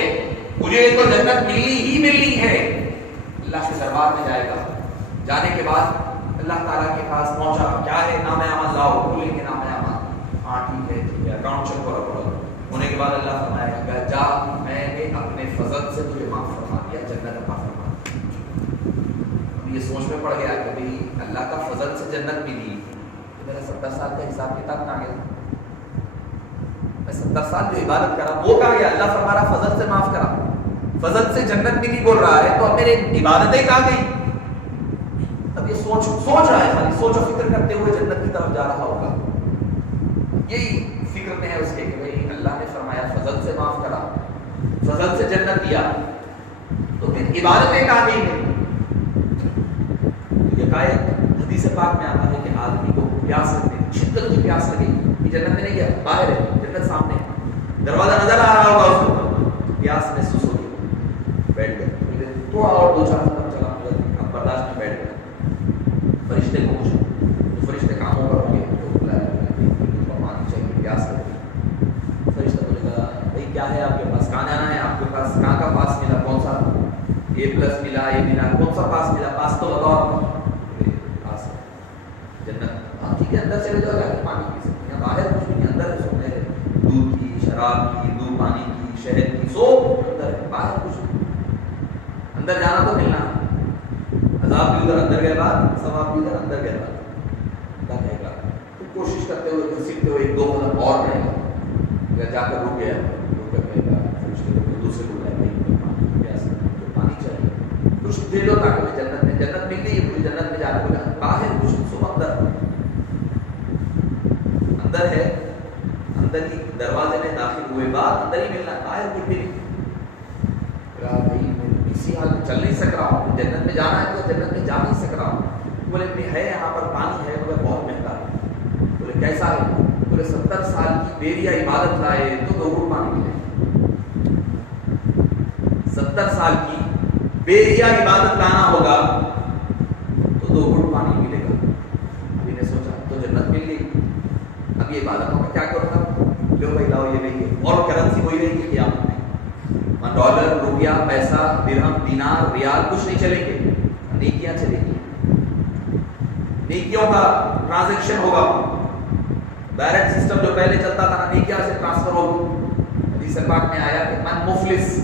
مجھے تو جنت ملنی ہی ملنی ہے. اللہ کے دربار میں جائے گا. جانے کے بعد اللہ تعالیٰ کے پاس پہنچا، کیا ہے نام اعمال لاؤ، بولیں گے نام اعمال، ہاں ٹھیک ہے اکاؤنٹ چیک کرو پڑھو. ہونے کے بعد اللہ فرمائے گا جا میں نے اپنے فضل سے تجھے معاف فرما دیا، جنت عطا فرما دیا. اب یہ سوچ میں پڑ گیا کہ بھئی اللہ کا فضل سے جنت ملی، میرا 70 سال کا حساب کتاب کہاں گیا؟ میں 70 سال جو عبادت کرا وہ کہاں گیا؟ اللہ فرما رہا فضل سے معاف کرا، فضل سے جنت ملی بول رہا ہے، تو اب میرے عبادتیں کہاں گئی؟ اب یہ سوچ رہا ہے، خالی سوچ و فکر کرتے ہوئے جنت کی طرف جا رہا ہوگا. یہی فکر میں ہے اس کے کہ بھئی اللہ نے فرمایا فضل سے معاف کرا، فضل سے جنت دیا، تو پھر عبادتیں کہاں گئی ہیں؟ حدیث پاک میں آتا ہے کہ آدمی کو پیاس لگتی، شدت کی پیاس لگی، یہ جنت میں نہیں گیا، باہر ہے، جنت سامنے ہے، دروازہ نظر آ رہا ہوگا اس کو، پیاس محسوس ہوگی. بیٹھ گئے. تھوڑا اور 2-4 قدم چلا, اب برداشت میں بیٹھ گئے. فرشتے کو پوچھا, تو فرشتے کاموں پر ہوں گے, تو بلایا پانی چاہیے, پیاس لگی. فرشتہ بولے گا بھائی کیا ہے آپ کے پاس, کہاں جانا ہے آپ کے پاس, کہاں کا پاس ملا, کون سا A+ ملا, A ملا, کون سا پاس ملا, پاس تو بتاؤ. پاس جنت. ہاں ٹھیک ہے, اندر چلے جاؤ, جا کے پانی پی سکتے ہیں, باہر کچھ نہیں, اندر سب ہے, دودھ کی, شراب کی, دودھ پانی کی, شہد کی, سب اندر ہے, باہر کچھ نہیں. اندر جانا تو ملنا, عذاب بھی ادھر اندر گئے بعد, ثواب بھی ادھر اندر گئے بعد. اللہ کہے گا تو کوشش کرتے ہوئے گھسیٹتے ہوئے 1-2 قدم اور بڑھے گا, اگر جا کر رک گیا, رک کر کہے گا فرشتے کو دوسرے کو لائے بھائی پیاس پانی چاہیے, کچھ دے دو تاکہ میں جنت میں, جنت مل گئی, مجھے جنت میں جانا ہوگا. باہر کچھ سب اندر ہے, اندر ہی دروازے میں داخل ہوئے بعد اندر ہی ملنا, باہر کچھ بھی نہیں. بھائی میں اسی حال میں چل نہیں سک رہا ہوں, جنت میں جانا ہے تو جنت میں جا نہیں سک رہا ہوں. بولے ہے یہاں پر پانی ہے مگر بہت مہنگا ہے. بولے کیسا ہے, بولے 70 سال کی بیریا عبادت لائے تو 2 گھوٹ پانی ملے. 70 سال کی بیریا عبادت لانا ہوگا تو 2 گھوٹ پانی ملے گا. ابھی نے سوچا تو جنت مل گئی, اب یہ عبادتوں کا کیا کروں گا, لو بھائی لاؤ یہ لیں گے, اور کرنسی وہی رہے گی قیامت میں. ڈالر, روپیہ, پیسہ, درہم, دینار, ریال کچھ نہیں چلیں گے, نیکیاں چلیں گی. نیکیوں کا ٹرانزیکشن ہوگا, ڈائریکٹ سسٹم جو پہلے چلتا تھا نیکیاں سے ٹرانسفر ہوگی. حدیث پاک میں آیا کہ من مفلس,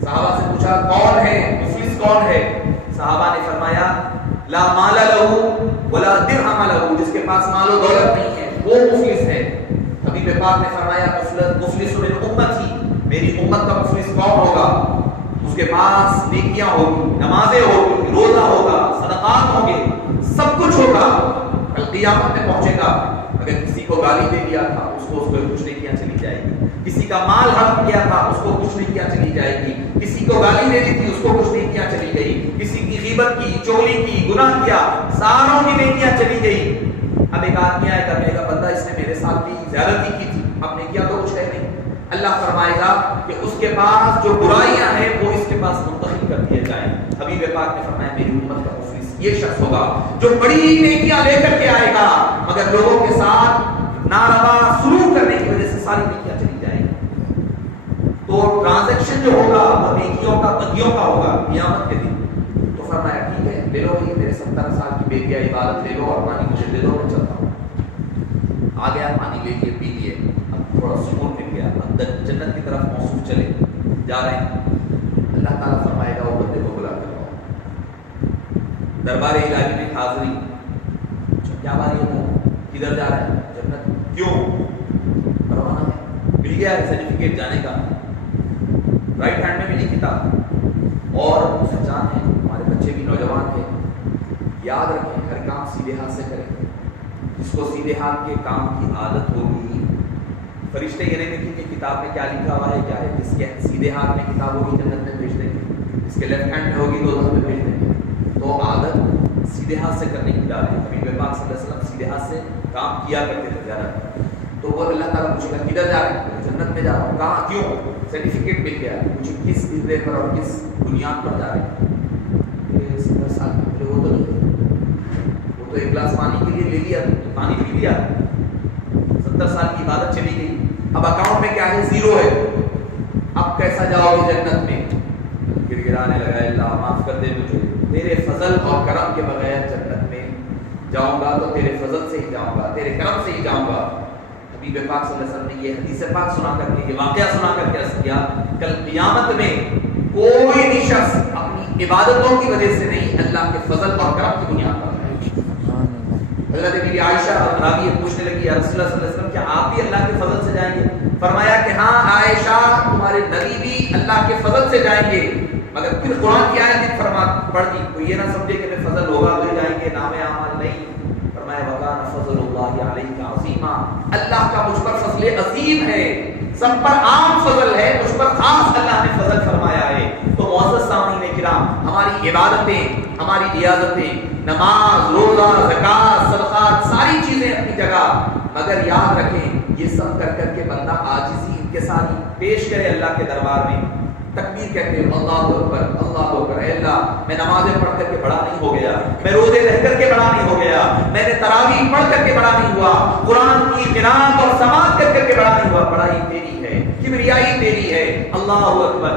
صحابہ سے پوچھا کون ہے مفلس, کون ہے؟ صحابہ نے فرمایا لا مال لہو ولا درہم لہو, جس کے پاس مال و دولت نہیں ہے وہ مفلس ہے. حبیب پاک نے فرمایا مفلس من امتی, میری امت کا مفلس کون ہوگا؟ اس کے پاس نیکیاں ہوگی, نمازیں ہوگی, روزہ ہوگا, صدقات ہوں گے, سب کچھ ہوگا, کل قیامت میں پہنچے گا. اگر کسی کو گالی دے دیا تھا اس کو کچھ نیکیاں چلی جائے گی, کسی کا مال حرام کیا تھا اس کو کچھ نیکیاں چلی جائے گی, کسی کو گالی دے دی تھی اس کو کچھ نیکیاں چلی گئی, کسی کی غیبت کی, چوری کی, گناہ کیا, ساروں کی نیکیاں چلی گئی. اب ایک آدمی آئے گا, کہے گا بندہ اس نے میرے ساتھ کی زیادتی کی تھی, اب نیکیاں تو کچھ ہے نہیں. اللہ فرمائے گا کہ اس کے پاس جو برائیاں ہیں وہ اس کے پاس منتقل کر دیے جائیں. حبیب پاک نے فرمایا میری امت کا مفلس یہ شخص ہوگا جو بڑی نیکیاں لے کر کے آئے گا مگر لوگوں کے ساتھ ناروا سلوک کرنے کی وجہ سے ساری نیکیاں چلی جائیں گی. تو ٹرانزیکشن جو ہوگا وہ نیکیوں کا, بدیوں کا ہوگا قیامت کے دن. تو فرمایا ٹھیک ہے لے لو, یہ میرے 70 سال کی بیٹیا عبادت لے لو اور پانی مجھے دے دو, میں چلتا ہوں. آ گیا, پانی لے لیے, پی لیے, اب تھوڑا سکون مل گیا, اب جنت کی طرف موصوف چلے جا رہے ہیں. اللہ تعالیٰ فرمائے گا وہ بندے کو بلا کر لاؤ. دربار الہی میں حاضری, کیا باری ہے, کدھر جا رہے ہیں, جنت. کیوں؟ روانہ ہے, مل گیا ہے سرٹیفکیٹ جانے کا, رائٹ ہینڈ میں ملی کتاب, اور پہچان ہے, ہمارے بچے بھی نوجوان ہیں, یاد رکھیں ہر کام سیدھے ہاتھ سے کریں. جس کو سیدھے ہاتھ کے کام کی عادت ہوگی, فرشتے یہ نہیں دیکھیں کہ کتاب میں کیا لکھا ہوا ہے, کیا ہے. جس کے سیدھے ہاتھ میں کتاب ہوگی جنت میں بھیج دیں گے, جس کے لیفٹ ہینڈ میں ہوگی دوزخ میں بھیج دیں گے. تو عادت سیدھے ہاتھ سے کرنے کی ڈالیں. حبیب پاک صلی اللہ علیہ وسلم سیدھے ہاتھ سے کام کیا کرتے تھے زیادہ. تو وہ اللہ تعالیٰ پوچھے گا کدھر جا رہے ہیں, جنت میں جا رہا ہوں. کہاں, کیوں؟ سرٹیفکیٹ مل گیا. مجھے کس عہدے پر اور کس بنیاد پر جا رہے ہیں؟ 70 سال پہلے وہ تو نہیں, وہ تو 1 گلاس پانی کے لیے لے لیا, پانی پی لیا, 70 سال کی عبادت چلی گئی, اب اکاؤنٹ میں کیا ہے, 0 ہے. اب کیسا جاؤ گے جنت میں؟ گر گرانے لگا, اللہ معاف کر دے مجھے, تیرے فضل اور کرم کے بغیر جنت میں جاؤں گا تو تیرے فضل سے ہی جاؤں گا, تیرے کرم سے ہی جاؤں گا. حبیب پاک صلی اللہ علیہ وسلم نے یہ حدیث پاک سنا کر کے, یہ واقعہ سنا کر کے عرض کیا کل قیامت میں کوئی بھی شخص اپنی عبادتوں کی وجہ سے نہیں, اللہ کے فضل اور کرم کی بنیاد پر. حضرت بی عائشہ راوی پوچھنے لگی یا رسول اللہ صلی اللہ علیہ وسلم کیا آپ بھی اللہ کے فضل سے جائیں گے؟ فرمایا کہ ہاں عائشہ تمہارے نبی بھی اللہ کے فضل سے جائیں گے. مگر پھر قرآن کی آیت پڑھ دی, کوئی یہ نہ سمجھے کہ میں فضل ہوگا تو جائیں گے, نام اعمال نہیں. فرمایا وکان فضل اللہ علیک عظیما, اللہ کا مجھ پر فضل عظیم ہے, سب پر عام فضل ہے, مجھ پر خاص اللہ نے فضل فرمایا ہے. تو معزز سامعین کرام, ہماری عبادتیں, ہماری ریاضتیں, نماز, روزہ, زکات, صدقات, ساری چیزیں اپنی جگہ, مگر یاد رکھیں یہ سب کر کر کے بندہ عاجزی انکساری پیش کرے اللہ کے دربار میں. تکبیر کہتے ہیں اللہ اکبر اللہ اکبر. اے اللہ میں نمازیں پڑھ کر کے بڑا نہیں ہو گیا, میں روزے رہ کر کے بڑا نہیں ہو گیا, میں نے تراویح پڑھ کر کے بڑا نہیں ہوا, قرآن کی قرات اور سماعت کر کے بڑا نہیں ہوا. بڑائی تیری ہے, کبریائی تیری ہے. اللہ اکبر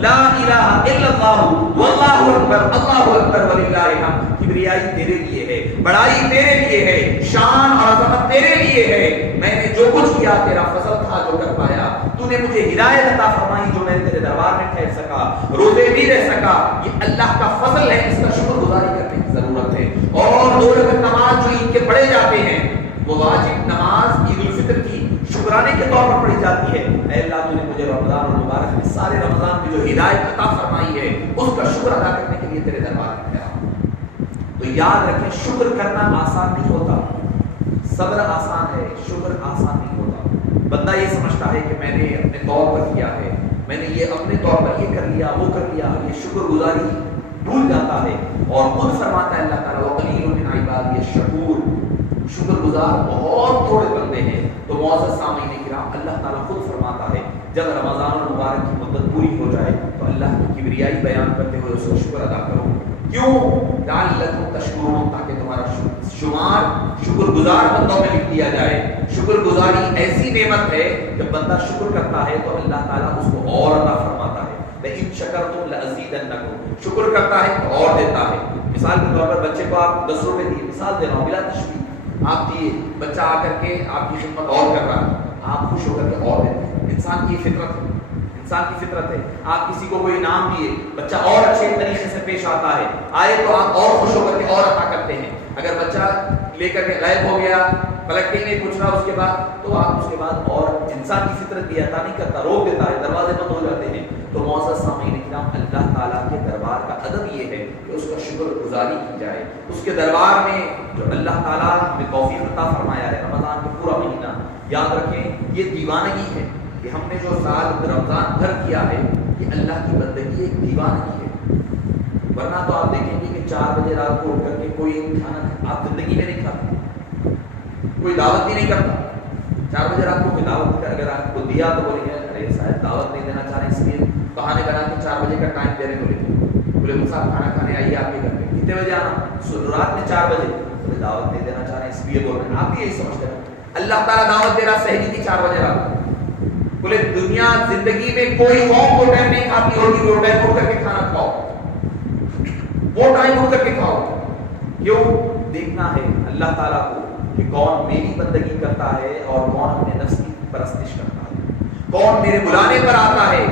لا الہ الا اللہ واللہ اکبر وللہ الحمد. کبریائی تیرے لیے ہے, بڑائی تیرے لیے ہے, شان اور عظمت تیرے لیے ہے. میں نے جو کچھ کیا تیرا فضل تھا جو کر پایا. تو نے مجھے ہدایت عطا فرمائی جو میں تیرے دربار میں ٹھہر سکا, روزے بھی رہ سکا. یہ اللہ کا فضل ہے, اس کا شکر گزاری کرنے کی ضرورت ہے. اور 2 رکعت نماز جو عید کے پڑھے جاتے ہیں وہ واجب نماز عید الفطر کی شکرانے کے طور پر پڑھی جاتی ہے. اے اللہ تو نے مجھے رمضان المبارک میں سارے رمضان میں جو ہدایت عطا فرمائی ہے اس کا شکر ادا کرنے کے لیے تیرے دربار میں آیا. تو یاد رکھیں شکر کرنا آسان نہیں ہوتا, صبر آسان ہے, شکر آسان نہیں ہوتا. بندہ یہ سمجھتا ہے کہ میں نے اپنے طور پر کیا ہے, میں نے یہ اپنے طور پر یہ کر لیا وہ کر لیا, یہ شکر گزاری بھول جاتا ہے. اور خود فرماتا ہے اللہ تعالیٰ وَقَلِيلٌ مِّنْ عِبَادِيَ الشَّكُورُ, شکر گزار بہت تھوڑے بندے ہیں. تو معزز سامعین کرام, اللہ تعالیٰ خود فرماتا ہے جب رمضان المبارک کی مدت پوری ہو جائے تو اللہ کی کبریائی بیان کرتے ہوئے اس کا شکر ادا کرو. کیوں؟ لعلکم تشکرون, تاکہ تمہارا شمار شکر گزار بندوں میں لکھ دیا جائے. شکر گزاری ایسی نعمت ہے جب بندہ شکر کرتا ہے تو اللہ تعالیٰ اس کو اور عطا فرماتا ہے. لئن شکرتم لأزیدنکم, شکر کرتا ہے تو اور دیتا ہے. مثال کے طور پر بچے کو آپ 10 روپے دیے, مثال دے رہا ہوں بلا تشبیہ, آپ دیے, بچہ آ کر کے آپ کی خدمت اور کر رہا ہے, آپ خوش ہو کر کے اور دیتے ہیں. انسان کی فطرت ہے, انسان کی فطرت ہے. آپ کسی کو کوئی انعام دیے, بچہ اور اچھے طریقے سے پیش آتا ہے, آئے تو آپ اور خوش ہو کر کے اور عطا کرتے ہیں. اگر بچہ لے کر کے غائب ہو گیا, پلٹ کے نہیں پوچھ رہا اس کے بعد, تو آپ اس کے بعد اور انسان کی فطرت بھی عطا نہیں کرتا, روک دیتا ہے, دروازے بند ہو جاتے ہیں. تو معزز سامعین کرام, اللہ تعالیٰ کے دربار کا ادب یہ ہے کہ اس کا شکر گزاری کی جائے. اس کے دربار میں جو اللہ تعالیٰ ہمیں توفیق عطا فرمایا ہے رمضان کا پورا مہینہ, یاد رکھیں یہ دیوانگی ہے کہ ہم نے جو سال رمضان بھر کیا ہے یہ اللہ کی بندگی ایک دیوانگی ہے. ورنہ تو آپ دیکھیں گے کہ 4 بجے رات کو اٹھ کر کے کوئی کھانا آپ زندگی میں نہیں کھاتے, کوئی دعوت بھی نہیں کرتا. 4 بجے رات کو کوئی دعوت اگر آپ کو دیا تو بولیں گے ارے شاید دعوت نہیں دینا چاہ رہے, اس لیے بہانے بنا کے 4 بجے کا ٹائم دے رہے بولے صاحب کھانا کھانے آئیے آپ کے گھر میں, کتنے بجے آنا, رات میں 4 بجے, بولے دعوت نہیں دینا چاہ رہے اس لیے بول رہے ہیں. آپ بھی یہی سمجھتے ہیں اللہ تعالیٰ دعوت دے رہا سہری کی 4 بجے رات. بولے دنیا زندگی میں کوئی قوم کو ٹائم نہیں کھاتی ہوگی وہ ٹائم اٹھ کر کے کھانا کھاؤ, وہ ٹائم اٹھ کر کے کھاؤ. کیوں؟ دیکھنا ہے اللہ تعالیٰ کو کہ کون میری بندگی کرتا ہے اور کون اپنے نفس کی پرستش کرتا ہے, کون میرے بلانے پر آتا ہے,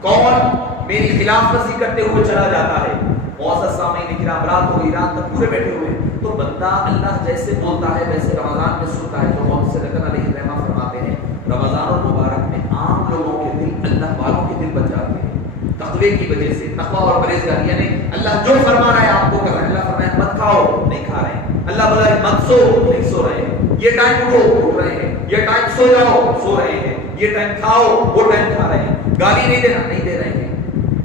کون میری خلاف ورزی کرتے ہوئے چلا جاتا ہے. معزز سامعین کرام, رات ہو گئی, رات تک پورے بیٹھے ہوئے, تو بندہ اللہ جیسے بولتا ہے ویسے رمضان میں سنتا ہے. تو محمد صلی اللہ علیہ وسلم فرماتے ہیں رمضان المبارک میں عام لوگوں کے دل اللہ والوں کے دل بچ جاتے ہیں تقوی کی وجہ سے. تقوی اور پرہیزگاری یعنی اللہ جو فرما رہا ہے آپ کو کر رہے ہیں. اللہ فرمایا مت کھاؤ, نہیں کھا رہے ہیں. اللہ بولا مت سو, نہیں سو رہے ہیں. یہ ٹائم اٹھو, اٹھ رہے ہیں. یہ ٹائم سو جاؤ, سو رہے ہیں. یہ ٹائم کھاؤ, وہ ٹائم کھا رہے ہیں. گالی نہیں دینا, نہیں دے رہے ہیں.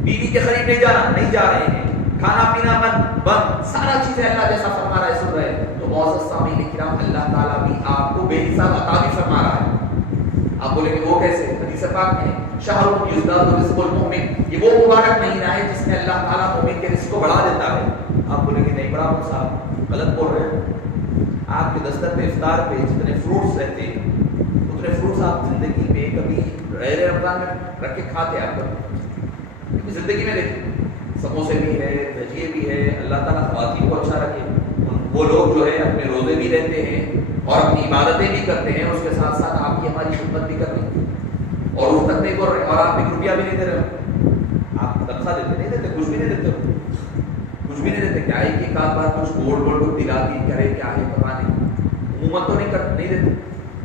بیوی کے قریب نہیں جانا, نہیں جا رہے ہیں. کھانا پینا بند, سارا چیزیں اللہ جیسا فرما رہا ہے سن رہے ہیں. تو معزز سامعین کرام, اللہ تعالیٰ بھی آپ کو بے حساب عطا بھی فرما رہا ہے. آپ بولیں گے وہ کیسے؟ حدیث پاک میں شہر یزداد رزق المؤمن, یہ وہ مبارک مہینہ ہے جس میں اللہ تعالیٰ مومن کے رزق کو بڑھا دیتا ہے. آپ بولیں گے نہیں بڑا صاحب غلط بول رہے ہیں. آپ کے دستر پہ افطار پہ جتنے فروٹس رہتے ہیں اتنے فروٹس آپ زندگی میں کبھی غیر رمضان میں رکھ کے کھاتے آپ کبھی زندگی میں دیکھیں. سموسے بھی ہے, بھجیے بھی ہے. اللہ تعالیٰ خواتین کو اچھا رکھے. وہ لوگ جو ہے اپنے روزے بھی رہتے ہیں اور اپنی عبادتیں بھی کرتے ہیں, اس کے ساتھ ساتھ آپ کی ہماری خدمت بھی کر رہی ہے اور اس تک نہیں بول رہے, اور آپ 1 روپیہ بھی نہیں دے رہے. آپ تنخواہ دیتے نہیں دیتے, کچھ بھی نہیں دیتے, کچھ بھی نہیں دیتے. کیا ہے کہ ایک بار کچھ گول کو دلا دی کرے, کیا ہے پتا نہیں, عموماً تو نہیں دیتے.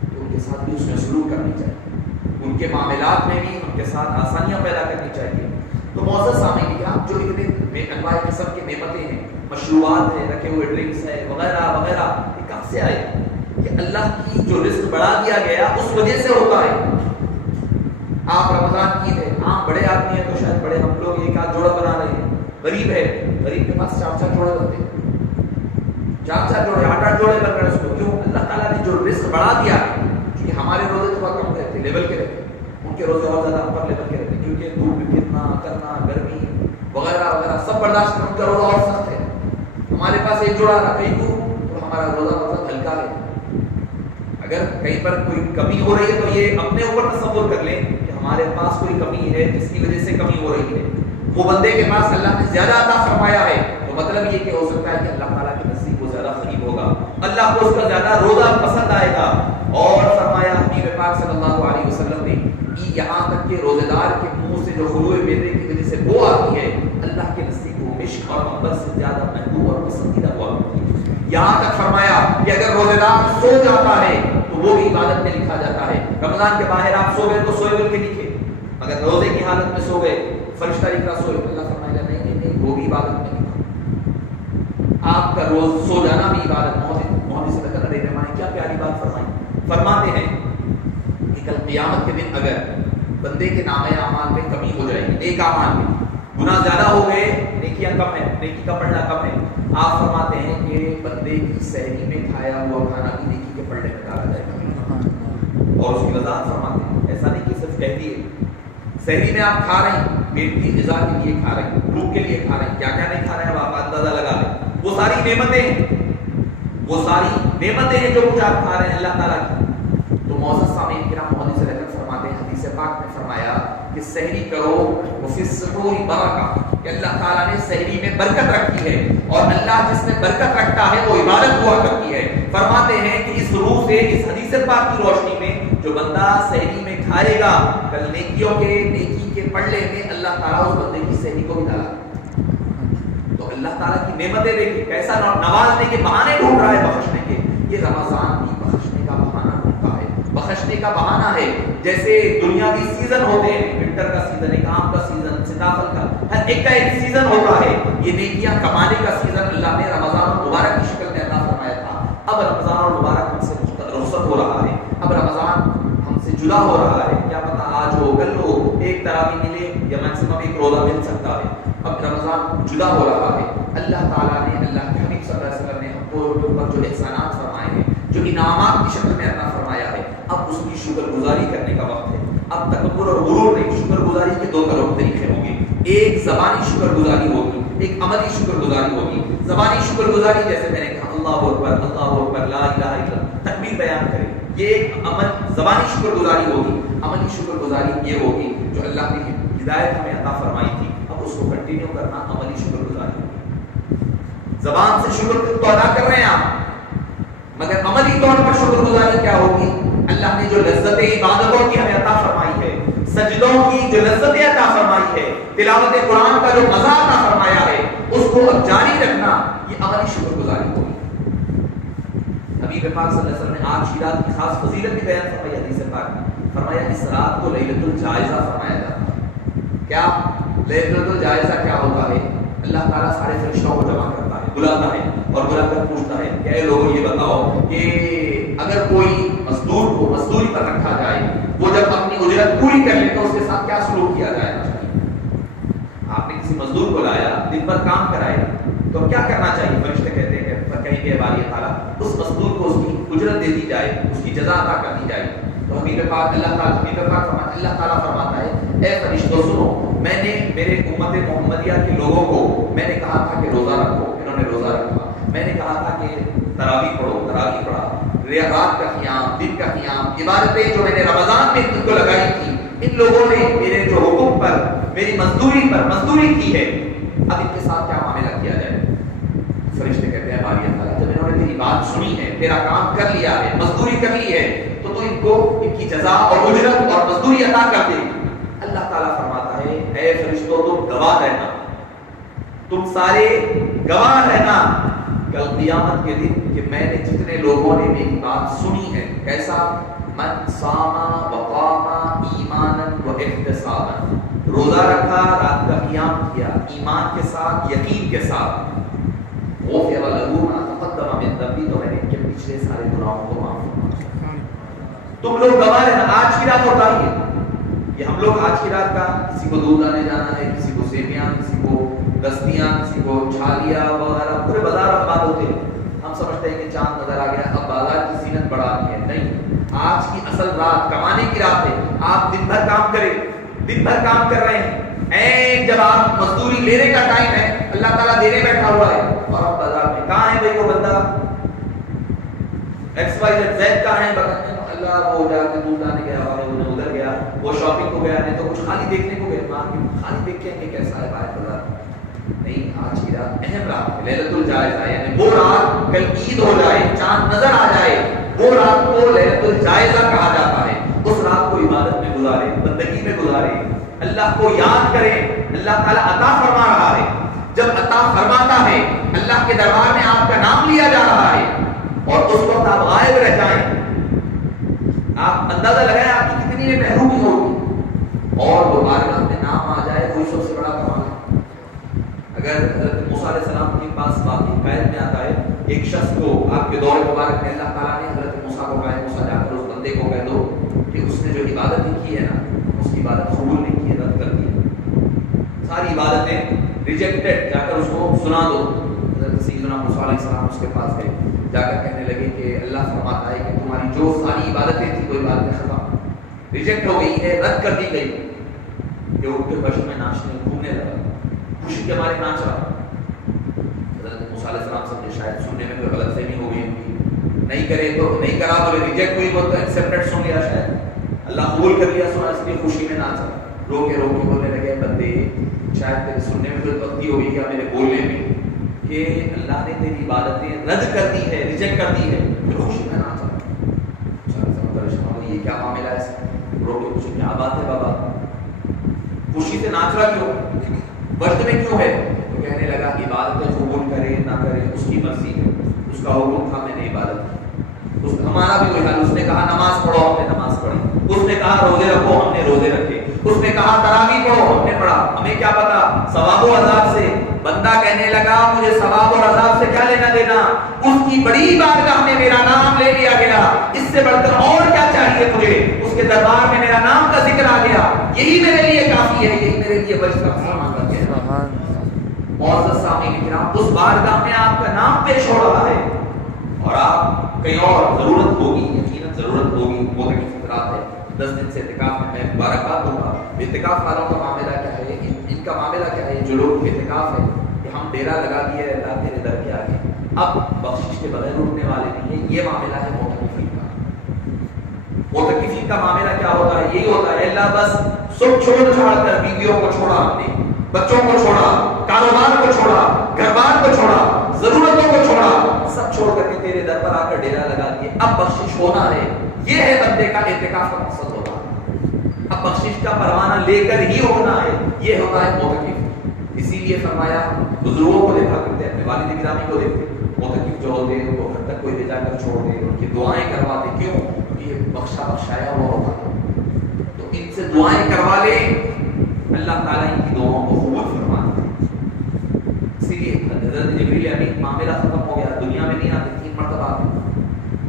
تو ان کے ساتھ بھی اس میں سلوک کرنی چاہیے, ان کے معاملات میں بھی ان کے ساتھ آسانیاں پیدا کرنی چاہیے. تو معزز سامعین کہ آپ جو اتنے انواع قسم کی نعمتیں ہیں, مشروبات ہیں, رکھے ہوئے ڈرنکس ہیں وغیرہ وغیرہ, یہ کہاں سے آئے؟ کہ اللہ کی جو رزق بڑھا دیا گیا اس وجہ سے ہوتا ہے. آپ رمضان عید ہے, آپ بڑے آدمی ہیں تو شاید بڑے ہم لوگ ایک آدھ جوڑا بنا رہے ہیں. غریب ہے, غریب کے پاس 4 جوڑے بنتے ہیں, 4 جوڑے 8 جوڑے بن رہے ہیں. اس کو کیوں؟ اللہ تعالیٰ نے جو رزق بڑھا دیا ہے. کیونکہ ہمارے روزے تھوڑا کم رہتے, لیول کے رہتے, ان کے روزے اور زیادہ اپر لیول کے رہتے. کیونکہ دھوپ میں پھرنا کرنا گرمی وغیرہ وغیرہ سب برداشت کرنے کا روزہ اور سخت ہے. ہمارے پاس ایک جوڑا رکھے تو ہمارا روزہ مطلب ہلکا ہے. اگر کہیں پر کوئی کمی ہو رہی ہے تو یہ اپنے اوپر تصور کر لیں کہ ہمارے پاس کوئی کمی ہے جس کی وجہ سے کمی ہو رہی ہے. وہ بندے کے پاس اللہ نے زیادہ عطا فرمایا ہے تو مطلب یہ کہ ہو سکتا ہے کہ اللہ تعالیٰ کے نزدیک وہ زیادہ قریب ہوگا, اللہ کو اس کا زیادہ روزہ پسند آئے گا. اور فرمایا حبیب پاک صلی اللہ علیہ وسلم نے یہاں تک کہ روزے دار کے منہ سے جو خلوع میوے کی وجہ سے بو آتی ہے اللہ کے نزدیک وہ مشک اور عنبر سے زیادہ محبوب اور پسندیدہ ہوا کرتی ہے. یہاں تک فرمایا کہ اگر روزے دار سو جاتا ہے تو وہ بھی عبادت میں لکھا جاتا ہے. رمضان کے باہر آپ سو گئے تو سوئے بول کے لکھے, اگر روزے کی حالت میں سو گئے فرشتہ لکھ رہا سوئے, اللہ فرمائے گا نہیں نہیں نہیں وہ بھی عبادت میں لکھا. آپ کا روز سو جانا بھی عبادت. محمد صلی اللہ علیہ وسلم کیا پیاری بات فرمائی. فرماتے ہیں کہ کل قیامت کے دن اگر بندے کے نامہ اعمال میں کمی ہو جائے گی, نیک اعمال میں گناہ زیادہ ہو گئے نیکیاں کم ہے, نیکی کا پڑھنا کم ہے, آپ فرماتے ہیں کہ بندے کی سحری میں کھایا ہوا کھانا بھی نیکی کے پڑھنے میں ڈالا جائے گا. اور اس کی وضاحت فرماتے ہیں ایسا نہیں کہ صرف کہہ دیے سحری میں آپ کھا رہے ہیں پیٹ کی غذا کے لیے کھا رہے ہیں, بھوک کے لیے کھا رہے ہیں, کیا کیا نہیں کھا رہے ہیں آپ اندازہ لگا لیں. وہ ساری نعمتیں ہیں جو کچھ آپ کھا رہے ہیں اللہ تعالیٰ کی. تو معزز سامعین کرام محمد صلی اللہ علیہ وسلم فرماتے ہیں حدیث پاک میں فرمایا کہ سحری کرو وفی السحور برکہ, کہ اللہ تعالیٰ نے سحری میں برکت رکھی ہے اور اللہ جس میں برکت رکھتا ہے وہ عبادت ہوا کرتی ہے. فرماتے ہیں کہ اس روح سے اس حدیث پاک کی روشنی میں جو بندہ سحری میں کھائے گا کل نیکی کے پڑھنے میں اللہ تعالیٰ اس بندے کی سحری کو بھی ڈالا. تو اللہ تعالیٰ کی نعمتیں دیکھیں کیسا نوازنے کے بہانے ڈھونڈ رہا ہے بخشنے کے. یہ رمضان بھی بخشنے کا بہانہ ڈھونڈتا ہے, بخشنے کا بہانہ ہے. جیسے دنیاوی سیزن ہوتے ہیں, ونٹر کا سیزن, ایک آم کا سیزن, سیتافل کا, ہر ایک کا ایک سیزن ہوتا ہے. یہ نیکیاں کمانے کا سیزن اللہ نے رمضان المبارک کی شکل میں عطا فرمایا تھا. اب رمضان المبارک ہم سے رخصت ہو رہا ہے, اب رمضان ہم سے جدا ہو رہا ہے. کیا پتہ آج ہو کل ہو, ایک تراویح ملے یا میکسیمم ایک روزہ مل سکتا ہے. اب رمضان جدا ہو رہا ہے. اللہ تعالیٰ نے اللہ کے حبیب صلی اللہ علیہ وسلم نے ہم کو جو احسانات فرمائے ہیں, جو انعامات کی شکل میں عطا فرمایا ہے, اب اس کی شکر گزاری کرنے کا وقت ہے. اب تکبر اور غرور نہیں, شکر گزاری کے دو طریقے ہوں گے. ایک زبانی شکر گزاری ہوگی, ایک عملی شکر گزاری ہوگی. زبانی شکر گزاری جیسے میں نے کہا اللہ اکبر لا الہ الا اللہ تکبیر بیان کرے, یہ ایک زبانی شکر گزاری ہوگی. عملی شکر گزاری یہ ہوگی جو اللہ نے ہدایت ہمیں عطا فرمائی تھی, اب اس کو کنٹینیو کرنا عملی شکر گزاری ہوگی. زبان سے شکر تو ادا کر رہے ہیں آپ, مگر عملی طور پر شکر گزاری کیا ہوگی؟ اللہ نے جو لذت عبادتوں کی ہمیں عطا فرمائی ہے, سجدوں کی جو لذتیں عطا فرمائی ہے, تلاوت قرآن کا جو مزہ عطا فرمایا ہے, اس کو اب جاری رکھنا, یہ عملی شکر گزاری ہوگی. حبیب پاک صلی اللہ علیہ وسلم نے آج کی رات کی خاص فضیلت بھی بیان فرمائی حدیث پاک میں. فرمایا اس رات کو لیلۃ الجائزہ فرمایا جاتا ہے. کیا لیلۃ الجائزہ کیا ہوتا ہے؟ اللہ تعالیٰ سارے فرشتوں کو جمع کرتا ہے, بلاتا ہے اور بلا کر پوچھتا ہے کہ اے لوگوں یہ بتاؤ کہ اگر کوئی مزدور کو مزدوری پر رکھا جائے, وہ جب اپنی اجرت پوری کر لے تو اس کے ساتھ کیا سلوک کیا جائے؟ آپ نے کسی مزدور کو لایا, دن بھر کام کرائے, تو کیا کرنا چاہیے؟ فرشتے کہتے ہیں کہ کہیں گے باری تعالیٰ اس مزدور کو اس کی اجرت دے دی جائے, اس کی جزا عطا کر دی جائے. تو حبیب پاک اللہ تعالیٰ فرماتا ہے اے فرشتوں سنو, میں نے میرے امت محمدیہ کے لوگوں کو میں نے کہا تھا کہ روزہ رکھو, انہوں نے روزہ رکھا. میں نے کہا تھا کہ تراویح پڑھو, تراویح پڑھا. رات کا قیام, دن کا قیام, عبادتیں جو میں نے رمضان میں ان کو لگائی تھی, ان لوگوں نے میرے جو حکم پر میری مزدوری کی ہے, اب ان کے ساتھ کیا معاملہ کیا جائے؟ فرشتے کہتے ہیں باری تعالیٰ جب انہوں نے تیری بات سنی ہے, تیرا کام کر لیا ہے, مزدوری کر لی ہے, تو ان کو ان کی جزا اور اجرت اور مزدوری عطا کر دے. اللہ تعالیٰ فرماتا ہے اے فرشتوں تم گواہ رہنا, تم سارے گواہ رہنا کل قیامت کے دن کہ میں نے جتنے لوگوں نے میری بات سنی ہے. کیسا؟ من صام وقام ایمانا واحتسابا, روزہ رکھا, رات کا قیام کیا, ایمان کے ساتھ, یقین کے ساتھ, غفر له ما تقدم من ذنبه, تو میں نے ان کے پچھلے سارے گناہوں کو معاف فرما. تم لوگ گواہ رہنا. آج کی رات ہوتا ہی ہے یہ, ہم لوگ آج کی رات کا کسی کو دودھ لانے جانا ہے, کسی کو سیویاں, کسی کو دستیاں, کسی کو چھالیاں وغیرہ, پورے بازار آباد ہوتے ہیں. ہم سمجھتے ہیں کہ چاند نظر آ گیا, اب بازار کی زینت بڑھانی ہے. نہیں, آج کی اصل رات کمانے کی رات ہے. آپ دن بھر کام کریں, دن بھر کام کر رہے ہیں، جب آپ مزدوری لینے کا ٹائم ہے اللہ تعالیٰ دینے بیٹھا ہوا ہے، اور آپ بازار میں کہاں ہے بھائی وہ بندہ ایکس وائی زیڈ کہاں ہے، اللہ وہ جا کے دودھ لانے گیا، وہ ادھر گیا، وہ شاپنگ کو گیا، نہیں تو کچھ خالی دیکھنے کو گئے، مارکیٹ خالی دیکھ کے کہ کیسا ہے باہر بازار۔ نہیں، آج کی رات اہم رات ہے، لیلۃ الجائزہ، یعنی وہ رات کل عید ہو جائے، چاند نظر آ جائے، وہ رات کو لیلۃ الجائزہ کہا جاتا ہے۔ اس رات کو عبادت میں گزارے، بندگی میں گزارے، اللہ کو یاد کریں۔ اللہ تعالیٰ عطا فرما رہا ہے، جب عطا فرماتا ہے اللہ کے دربار میں آپ کا نام لیا جا رہا ہے اور اس وقت آپ غائب رہ جائیں، آپ اندازہ لگائیں آپ کی کتنی محرومی ہوگی، اور وہ بارگاہ میں نام آ جائے، کوئی سب سے بڑا کمال ہے۔ اگر حضرت موسیٰ علیہ السلام کے پاس واقعی قید میں آتا ہے، ایک شخص کو آپ کے دور مبارک میں اللہ تعالیٰ نے حضرت موسیٰ کو کہا ہے موسیٰ جا کر اس بندے کو کہہ دو کہ اس نے جو عبادت کی ہے نا، اس کی عبادت قبول نہیں کی ہے، رد کر دی ہے، ساری عبادتیں ریجیکٹڈ، جا کر اس کو سنا دو۔ حضرت سیدنا موسیٰ علیہ السلام اس کے پاس گئے، جا کر کہنے لگے کہ اللہ فرماتا ہے کہ تمہاری جو ساری عبادتیں تھیں وہ عبادتیں ختم، ریجیکٹ ہو گئی ہے، رد کر دی گئی۔ کہ ان کے بشر میں ناچنے گھومنے لگا، خوشی کے مارے ناچ رہا۔ حضرت موسیٰ علیہ السلام سمجھے شاید سننے میں کوئی غلط فہمی ہو گئی ہوگی، نہیں کرے تو نہیں کرا، بولے ریجیکٹ ہوئی، وہ تو ایکسیپٹڈ سن لیا، شاید اللہ قبول کر لیا، سنا، اس لیے خوشی میں ناچ رہا۔ رو کے بولنے لگے بندے شاید تیرے سننے میں کوئی غلطی ہو گئی یا میرے بولنے میں، کہ اللہ نے تیری عبادتیں رد کر دی ہے، ریجیکٹ کر دی ہے، پھر خوشی میں ناچ رہا۔ یہ کیا معاملہ ہے؟ رو کے پوچھے کیا بات ہے بابا، خوشی سے ناچ رہا کیوں، وجد میں کیوں ہے؟ تو کہنے لگا عبادتیں قبول کرے نہ کرے اس کی مرضی ہے، اس کا حکم تھا، میں نے عبادت کی۔ ہمارا بھی وہی حال، اس نے کہا نماز پڑھو، ہم نے نماز پڑھی، اس نے کہا روزے رکھو، ہم نے روزے رکھے، اس نے کہا تراویح پڑھو، ہم نے پڑھا، ہمیں کیا پتا ثواب و عذاب سے۔ بندہ کہنے لگا مجھے ثواب اور عذاب سے کیا لینا دینا، اس کی بڑی بارگاہ میں میرا نام لے لیا گیا، اس سے بڑھ کر اور کیا چاہیے تجھے، اس کے دربار میں میرا نام کا ذکر آ گیا، یہی میرے لیے کافی ہے، یہی میرے لیے بچ کا سامان کر گیا۔ معزز سامعین کرام، اس بارگاہ میں آپ کا نام پیش ہو رہا ہے اور آپ کہیں اور ضرورت ہوگی، یقیناً ضرورت ہوگی، وہ کی فطرات ہے۔ 10 دن سے اعتکاف میں مبارکباد دوں گا۔ اعتکاف والوں کا معاملہ کیا ہے، ان کا معاملہ کیا ہے، جو لوگ اعتکاف ہے کہ ہم ڈیرا لگا دیے اللہ تیرے در کے آگے، اب بخشش کے بغیر اٹھنے والے نہیں ہیں، یہ معاملہ ہے معتکفین کا۔ معتکفین کا معاملہ کیا ہوتا ہے، یہی ہوتا ہے اللہ بس سب چھوڑ چھاڑ کر، بیویوں کو چھوڑا ہم نے، بچوں کو چھوڑا، کاروبار کو چھوڑا، گھر بار کو چھوڑا، ضرورتوں کو چھوڑا، سب چھوڑ کر کے تیرے در پر آ کر ڈیرا لگا دیے، اب بخشش ہونا ہے، یہ ہے بندے کا اعتکاف کا مقصد ہوتا ہے، اب بخشش کا پروانہ لے کر ہی ہونا ہے، یہ ہوتا ہے معتکف۔ اسی لیے فرمایا بزرگوں کو دیکھا کرتے، اپنے والد گرامی کو دیکھتے، معتکف جو ہوتے ہیں وہ گھر تک کوئی لے جا کر چھوڑتے، ان کی دعائیں کرواتے، کیوں؟ کیونکہ یہ بخشا بخشایا ہوا ہوتا ہے، تو ان سے دعائیں کروا لے، اللہ تعالیٰ ان کی دعاؤں کو قبول فرماتا ہے۔ اسی لیے حضرت جبریل امین معاملہ ختم ہو گیا، دنیا میں نہیں آتے، 3 مرتبہ آتے،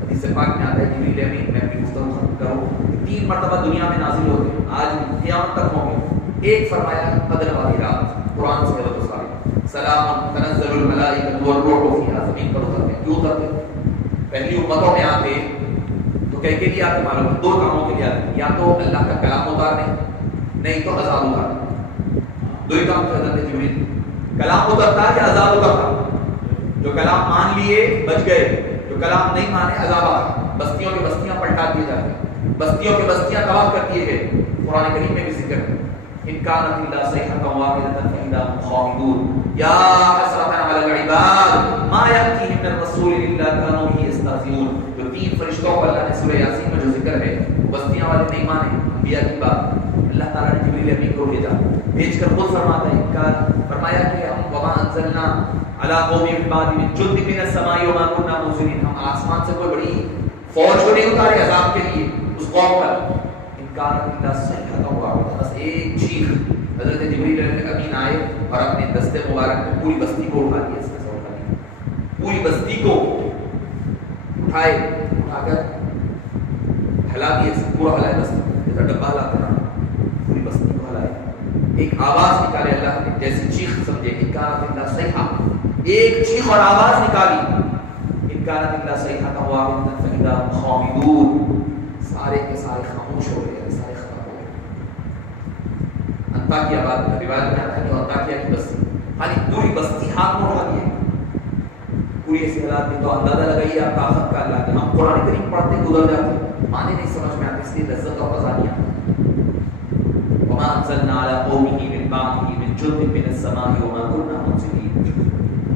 حدیث پاک میں آتا ہے جبریل امین میں اپنی گفتگو ختم کروں، 3 مرتبہ دنیا میں نازل ہوتے ہیں، آج قیامت تک ہوں گے۔ ایک فرمایا قدر والی رات، قرآن سے حضرت صاحب سلام تنزل الملائکۃ والروح فیہا، زمین پر اترتے، کیوں اترتے؟ پہلی امتوں میں آتے تو کہہ کے لیے آتے، معلوم ہے 2 کاموں کے لیے آتے، یا تو اللہ کا کلام اتارنے، نہیں تو عذاب اتارنے، 2 ہی کام تھے حضرت جبریل، کلام اترتا یا عذاب اترتا، جو کلام مان لیے بچ گئے، جو کلام نہیں مانے عذاب آتا، بستیوں کے بستیاں پلٹا دیے جاتے، بستیوں کے بستیاں تباہ کر دیے گئے۔ قرآن کریم میں بھی ذکر ہے ان کانت الا صیحۃ واحدۃ فاذا هم خامدون یا حسرۃ علی العباد ما یاتیہم من رسول الا كانوا به یستہزئون۔ جو 3 فرشتوں کو اللہ نے سورہ یاسین میں جو ذکر ہے، بستیاں والے نہیں مانے انبیاء کی بات، اللہ تعالیٰ نے جبریل امین کو بھیجا، بھیج کر خود فرماتا ہے انکار، فرمایا کہ ہم وما انزلنا علی قوم من بعد من جند من السماء وما كنا منزلین، ہم آسمان سے کوئی بڑی فوج کو نہیں اتارے عذاب کے لیے اس قوم پر، انکار الا صیحۃ واحدۃ، بس ایک چیخ۔ حضرت جبریل امین آئے اور اپنے دستے مبارک میں پوری بستی کو اٹھا دیا، پوری بستی کو اٹھائے، اٹھا کر ہلا دیے، پورا ہلائے بستی، جیسا ڈبہ ہلاتا نا، پوری بستی کو ہلائے، ایک آواز نکالے اللہ نے، جیسی چیخ سمجھے، انکار الا صیحۃ، ایک چیخ اور آواز نکالی، انکار الا صیحۃ واحدۃ فاذا هم خامدون، سارے کے سارے خاموش ہو گئے، سارے ختم ہو گئے۔ انطاکیہ بعد روایت میں آتا ہے کہ انطاکیہ کی بستی، خالی پوری بستی ہاتھ میں اٹھا دیے پوری ایسی حالات میں، تو اندازہ لگائیے آپ طاقت کا اللہ کے. ہم قرآن کریم پڑھتے گزر جاتے، معنی نہیں سمجھ میں آتے، اس لیے لذت اور مزہ نہیں آتا. وما انزلنا على قومه من بعده من جند من السماء وما كنا منزلين.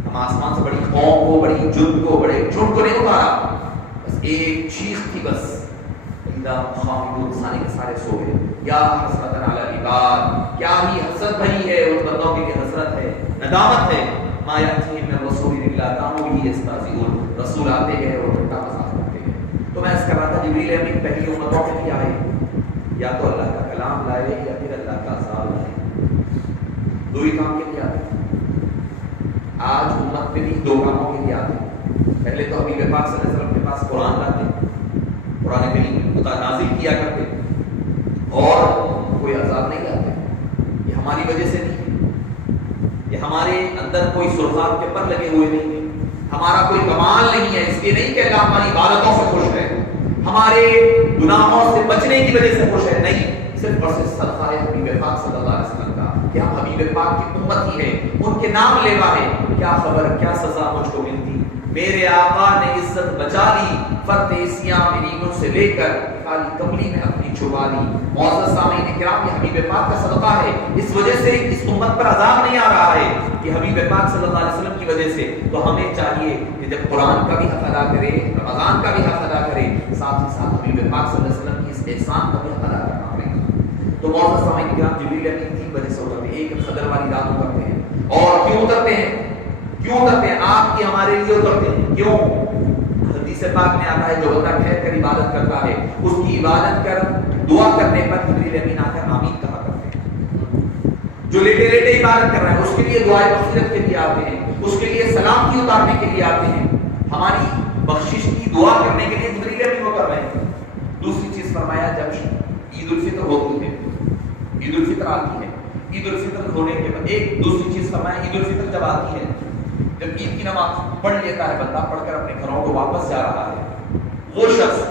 ہم آسمان سے بڑی قوم کو، بڑی جند کو، بڑے جھنڈ کو نہیں اتارا، بس ایک چیخ تھی بس. اذا خامدون، سارے کے سارے سو گئے. یا حسرت علی العباد، کیا ہی حسرت بھری ہے ان بندوں کے لیے، حسرت ہے، ندامت ہے. ما یاتیہم من رسول الا کانوا به یستہزئون، رسول آتے گئے اور ٹھٹا مذاق کرتے گئے. تو میں اس کا رہا تھا جبریل امین پہلی امتوں کے لیے آئے، یا تو اللہ کا کلام لائے یا پھر اللہ کا عذاب لائے، دو ہی کام کے لیے آتے. آج امت میں بھی دو کاموں کے لیے آتے. پہلے تو حبیب پاک صلی اللہ علیہ وسلم کے پاس قرآن لاتے، قرآن کریم نازل کیا کرتے، اور کوئی عذاب نہیں لاتے. یہ ہماری وجہ سے نہیں، یہ ہمارے اندر کوئی سرخاب کے پر لگے ہوئے نہیں ہے، ہمارا کوئی کمال نہیں ہے. اس لیے نہیں کہ اللہ ہماری عبادتوں سے خوش ہے، ہمارے گناہوں سے بچنے کی وجہ سے خوش ہے، نہیں، صرف اور صرف صدقہ ہے حبیب پاک صلی اللہ علیہ وسلم کا کہ ہم حبیب پاک کی امت ہی ہے، ان کے نام لیوا ہے. کیا خبر کیا سزا مجھ کو ملتی، میرے آقا نے عزت بچا لی، فرتیسیاں میری مجھ سے لے کر خالی کملی میں اپنی چھپا لی. معزز سامعین کرام، یہ حبیب پاک کا صدقہ ہے. اس وجہ سے اس امت پر عذاب نہیں آ رہا ہے کہ حبیب پاک صلی اللہ علیہ وسلم کی وجہ سے. تو ہمیں چاہیے کہ جب قرآن کا بھی حق ادا کرے، رمضان کا بھی حق ادا کرے، ساتھ ہی ساتھ حبیب پاک صلی اللہ علیہ وسلم کی اس احسان کا بھی حق ادا کرنا پڑے گا. تو معزز سامعین کرام، جبریل امین 3 بجے سے اترتے ہیں، ایک قدر والی رات اترتے ہیں. اور کیوں اترتے ہیں؟ کیوں اترتے ہیں؟ آپ کی ہمارے لیے اترتے ہیں. کیوں؟ حدیث پاک میں آتا ہے جو بندہ ٹھہر کر عبادت کرتا ہے، اس کی عبادت کر دعا کرنے پر جبریل امین آ کر آمین کہا کرتے ہیں. جو لیٹے لیٹے عبادت کر رہا ہے اس کے لیے دعائے مغفرت کے لیے آتے ہیں، اس کے لیے سلام کی اتارنے کے لیے آتے ہیں، ہماری بخشش کی دعا کرنے کے لیے جبریل امین اتر رہے ہیں. دوسری چیز فرمایا، جب عید الفطر ہوتی ہے، عید الفطر آتی ہے، عید الفطر ہونے کے بعد ایک دوسری چیز فرمایا، عید الفطر جب آتی ہے، جب عید کی نماز پڑھ لیتا ہے بندہ، پڑھ کر اپنے گھروں کو واپس جا رہا ہے، وہ شخص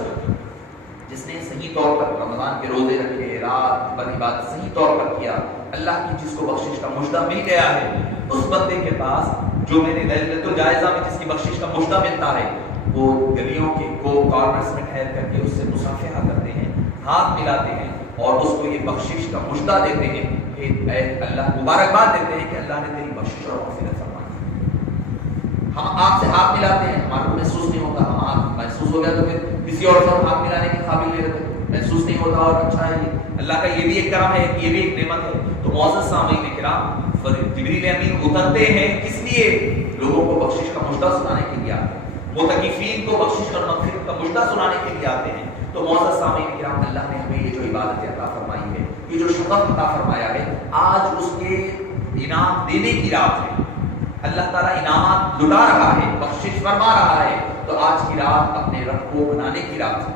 جس نے صحیح طور پر رمضان کے روزے رکھے، رات بھر عبادت صحیح طور پر کیا، اللہ کی جس کو بخشش کا مژدہ مل گیا ہے، اس بندے کے پاس جو میں نے ليلۃ الجائزہ میں جس کی بخشش کا مژدہ ملتا ہے، وہ گلیوں کے کارنرز میں ٹھہر کر کے اس سے مصافحہ کرتے ہیں، ہاتھ ملاتے ہیں اور اس کو یہ بخشش کا مژدہ دیتے ہیں کہ اے اللہ، مبارکباد دیتے ہیں کہ اللہ نے تیری بخشش اور مغفرت فرمائی. ہم آپ سے ہاتھ ملاتے ہیں، ہمارا محسوس نہیں ہوتا، ہم آپ محسوس ہو گیا تو پھر کسی اور سے ہاتھ ملانے کے قابل نہیں رہتے، محسوس نہیں ہوتا. اور اچھا ہے، یہ اللہ کا یہ بھی ایک کرم ہے، یہ بھی ایک نعمت ہے. تو معزز سامعین کرام، جبریل امین اترتے ہیں کس لیے؟ لوگوں کو بخشش کا مژدہ سنانے کے لیے آتے ہیں، متقین کو بخشش اور مغفرت کا مژدہ سنانے کے لیے آتے ہیں. تو معزز سامعین کرام، اللہ نے ہمیں یہ جو عبادت عطا فرمائی ہے، یہ جو شرف عطا فرمایا ہے، آج اس کے انعام دینے کی رات ہے. اللہ تعالیٰ انعامات لٹا رہا ہے، بخشش فرما رہا ہے. تو آج کی رات اپنے رب کو منانے کی رات ہے.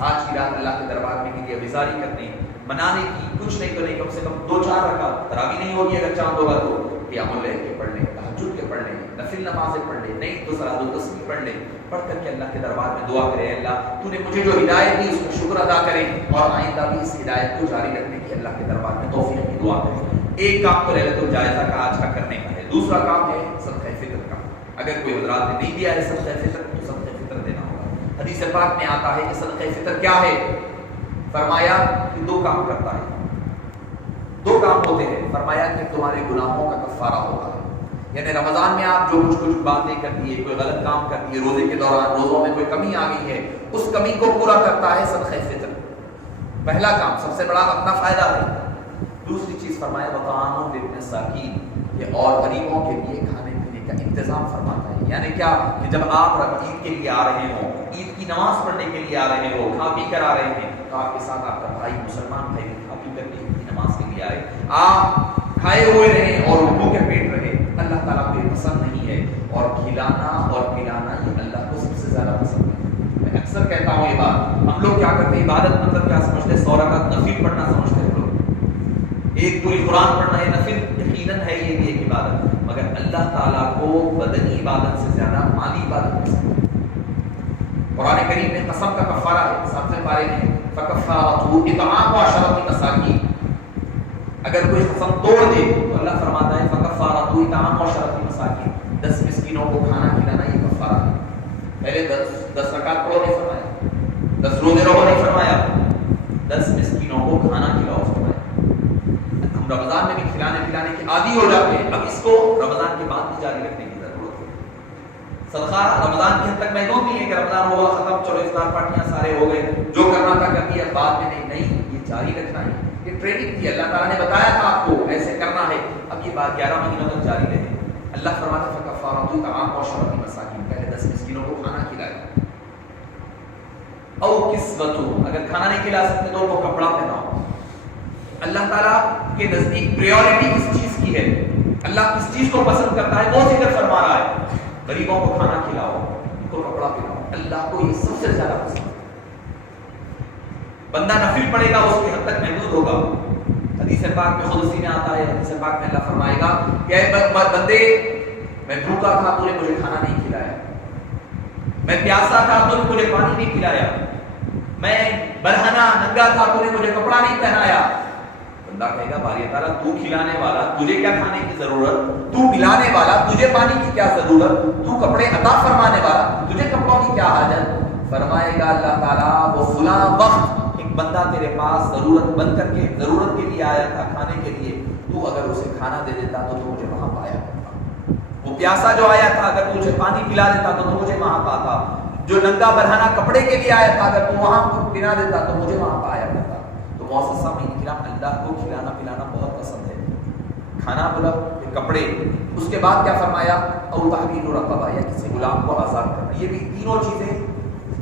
آج کی رات اللہ کے دربار میں کی عبادت کرنے، منانے کی، کچھ نہیں تو نہیں، کم سے کم 2-4 رکعت، تراویح نہیں ہوگی اگر چاند ہوگا تو قیام اللیل کے پڑھ لیں، تہجد کے پڑھ لیں، نفل نمازیں پڑھ لیں، نہیں تو صلاۃ التسبیح پڑھ لیں، پڑھ کر کے اللہ کے دربار میں دعا کرے، اللہ تو نے مجھے جو ہدایت دی اس کا شکر ادا کریں، اور آئندہ بھی اس ہدایت کو جاری رکھنے کی اللہ کے دربار میں توفیق کی دعا کریں. ایک کام تو ليلۃ الجائزہ کا آج کا کرنے کا ہے. دوسرا کام ہے صدقہ فطر کا. اگر کوئی حضرات نے نہیں دیا ہے صدقہ فطر تو صدقہ فطر دینا ہوگا. حدیث پاک میں آتا ہے کہ صدقہ فطر کیا ہے؟ فرمایا کہ 2 کام کرتا ہے، 2 کام ہوتے ہیں. فرمایا کہ تمہارے گناہوں کا کفارہ ہوتا ہے، یعنی رمضان میں آپ جو کچھ باتیں کر دیے، کوئی غلط کام کر دیے، روزے کے دوران روزوں میں کوئی کمی آ گئی ہے، اس کمی کو پورا کرتا ہے صدقہ فطر. پہلا کام، سب سے بڑا اپنا فائدہ ہے. دوسری چیز فرمایا وطعام للمساکین، یہ اور غریبوں کے لیے کھانے پینے کا انتظام فرماتا ہے. یعنی کیا کہ جب آپ عید کے لیے آ رہے ہوں، عید کی نماز پڑھنے کے لیے آ رہے ہو، کھا پی کر آ رہے ہیں، تو آپ کے ساتھ آپ کا بھائی مسلمان بھائی کھا پی کر کے عید کی نماز کے لیے آئے، آپ کھائے ہوئے رہیں اور بھوکے پیٹ رہے. اللہ تعالیٰ کو یہ پسند نہیں ہے، اور کھلانا اور پلانا یہ اللہ کو سب سے زیادہ پسند ہے. میں اکثر کہتا ہوں یہ بات، ہم لوگ کیا کرتے ہیں، عبادت مطلب کیا سمجھتے ہیں، 100 رکعت نفل پڑھنا سمجھتے ہیں لوگ، ایک پوری قرآن پڑھنا ہے نفل، یقیناً ہے یہ بھی ایک عبادت، مگر اللہ تعالیٰ کو بدنی عبادت سے زیادہ مالی عبادت پسند ہے. قرآن کریم میں قسم کا کفارہ ہے 7ویں پارے میں، فَكَفَّارَتُهُ إِطْعَامُ 10 مساکین. اگر کوئی قسم توڑ دے تو اللہ فرماتا ہے فکفارۃ اطعام 10 مساکین، 10 مسکینوں کو کھانا کھلانا یہ کفارہ ہے۔ پہلے 10 رکعت پڑھو نہیں فرمایا، 10 روزے رہو نہیں فرمایا، 10 مسکینوں کو کھانا کھلاؤ فرمایا۔ ہم رمضان میں بھی کھلانے پلانے کے عادی ہو جاتے ہیں، اب اس کو رمضان کے بعد بھی جاری رکھنے کی ضرورت ہے۔ صدقہ رمضان کی حد تک محدود نہیں ہے کہ رمضان ہوا ختم چلو افطار پارٹیاں سارے ہو گئے، جو کرنا تھا کر دیا، بعد میں نہیں، یہ جاری رکھنا ہے۔ یہ ٹریننگ تھی، اللہ تعالیٰ نے بتایا تھا آپ کو ایسے کرنا ہے، اب یہ بات 11 مہینوں تک جاری رہے۔ اللہ فرماتا ہے فکفارۃ اطعام 10 مساکین، پہلے 10 مسکینوں کو کھانا کھلایا۔ او کسوتہم، اگر کھانا نہیں کھلا سکتے تو ان کو کپڑا پہناؤ۔ اللہ تعالیٰ کے نزدیک پریورٹی کس چیز کی ہے، اللہ کس چیز کو پسند کرتا ہے وہ ذکر فرما رہا ہے۔ غریبوں کو کھانا کھلاؤ، ان کو کپڑا پہناؤ، اللہ کو یہ سب سے زیادہ پسند ہے۔ بندہ نفل پڑے گا اس کی حد تک محدود ہوگا۔ حدیث پاک میں قدسی میں آتا ہے، حدیث پاک میں اللہ فرمائے گا کہ اے بندے میں بھوکا تھا تو نے مجھے کھانا نہیں کھلایا، میں پیاسا تھا تو نے مجھے پانی نہیں پلایا، میں برہنہ ننگا تھا تو نے مجھے کپڑا نہیں پہنایا۔ بندہ کہے گا باری تعالیٰ تو کھلانے والا، تجھے کیا کھانے کی ضرورت، تو پلانے والا، تجھے پانی کی کیا ضرورت، تو کپڑے عطا فرمانے والا، تجھے کپڑوں کی کیا حاجت۔ فرمائے گا اللہ تعالیٰ وہ فلاں وقت ایک بندہ تیرے پاس ضرورت بن کر کے ضرورت کے لیے آیا تھا کھانے کے لیے، تو اگر اسے کھانا دے دیتا تو مجھے وہاں پایا کرتا۔ وہ پیاسا جو آیا تھا اگر تجھے پانی پلا دیتا تو مجھے وہاں پاتا۔ جو ننگا برہنہ کپڑے کے لیے آیا تھا اگر تو وہاں پلا دیتا تو مجھے وہاں پایا کرتا۔ تو معزز سامعین کرام، اللہ کو کھلانا پلانا بہت پسند ہے، کھانا بلا کپڑے، اس کے بعد کیا فرمایا اور تحریر رقبہ، یا کسی غلام کو آزاد کرنا۔ یہ بھی تینوں چیزیں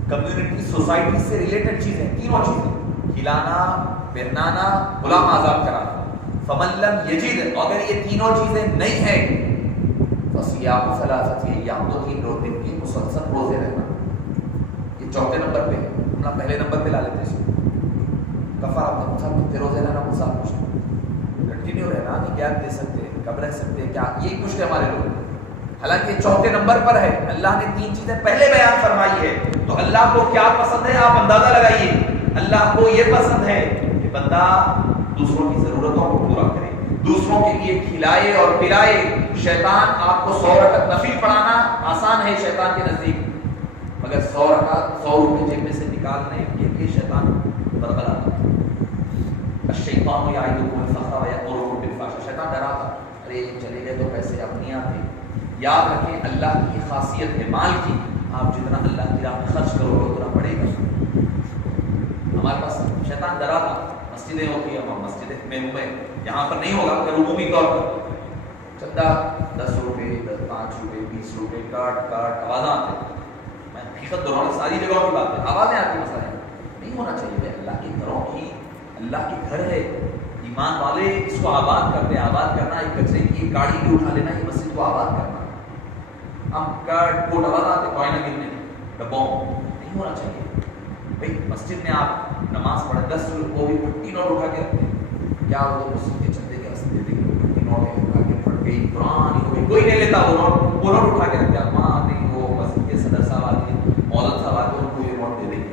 کمیونٹی سوسائٹی سے ریلیٹڈ چیزیں، تینوں چیزیں کھلانا، پہنانا، غلام آزاد کرانا۔ فمن لم یجد، اگر یہ تینوں چیزیں نہیں ہیں، فصیام ثلاثۃ ایام، تو 3 دن کی مسلسل روزے رہنا۔ یہ چوتھے نمبر پہ ہے، ہم پہلے نمبر پہ لا لیتے ہیں کفارہ مسلسل روزے رہنا، مسلسل کچھ کنٹینیو رہنا، نہیں گیپ دے سکتے، کب رہ سکتے کیا، یہ کچھ ہے ہمارے لوگ۔ حالانکہ چوتھے نمبر پر ہے، اللہ نے 3 چیزیں پہلے بیان فرمائی ہے، تو اللہ کو کیا پسند ہے آپ اندازہ لگائیے۔ اللہ کو یہ پسند ہے کہ بندہ دوسروں کی ضرورتوں کو پورا کرے، دوسروں کے لیے کھلائے اور پلائے۔ شیطان آپ کو 100 رکعت نفل پڑھانا آسان ہے شیطان کے نزدیک، مگر 100 رکعت 100 روپے جیب میں سے نکالنے کے لیے شیطان بربلا تھا۔ الشیطان یعدکم الفقر ویأمرکم بالفحشاء، شیطان ڈراتا، ارے چلے گئے تو پیسے اب نہیں آتے۔ یاد رکھیں اللہ کی خاصیت ہے مال کی، آپ جتنا اللہ کی راہ میں خرچ کرو گے اتنا بڑھے گا۔ ہمارے پاس شیطان ڈراتا، مسجدیں ہوتی ہیں، ہم مسجد میں یہاں پر نہیں ہوگا مگر عمومی طور پر چندہ 10 روپے 5 روپے 20 روپے کاٹ آوازیں آتے ہیں۔ میں حقیقت دونوں ساری جگہوں کی بات ہے، آوازیں آتی ہیں، مسئلہ نہیں ہونا چاہیے۔ اللہ کے گھروں کی، اللہ کے گھر ہے، ایمان والے اس کو آباد کرتے ہیں۔ آباد کرنا ایک کچرے کی گاڑی بھی اٹھا لینا، یہ مسجد کو آباد کرنا۔ ہم کاٹ کوٹ آواز آتے کوئنہ گرنے ڈبوں، نہیں ہونا چاہیے بھائی۔ مسجد میں آپ نماز پڑھیں 10 روپے کو بھی 50 نوٹ اٹھا کے رکھتے ہیں، کیا وہ مسجد کے چندے کے واسطے دے دیں 50 نوٹ اٹھا کے پھٹ گئی پرانی ہو گئی، کوئی نہیں لیتا وہ نوٹ اٹھا کے رکھتے ہیں۔ ماں نہیں، وہ مسجد کے صدر صاحب آتے ہیں، مولن صاحب آتے ہیں، ان کو یہ نوٹ دے دیں گے۔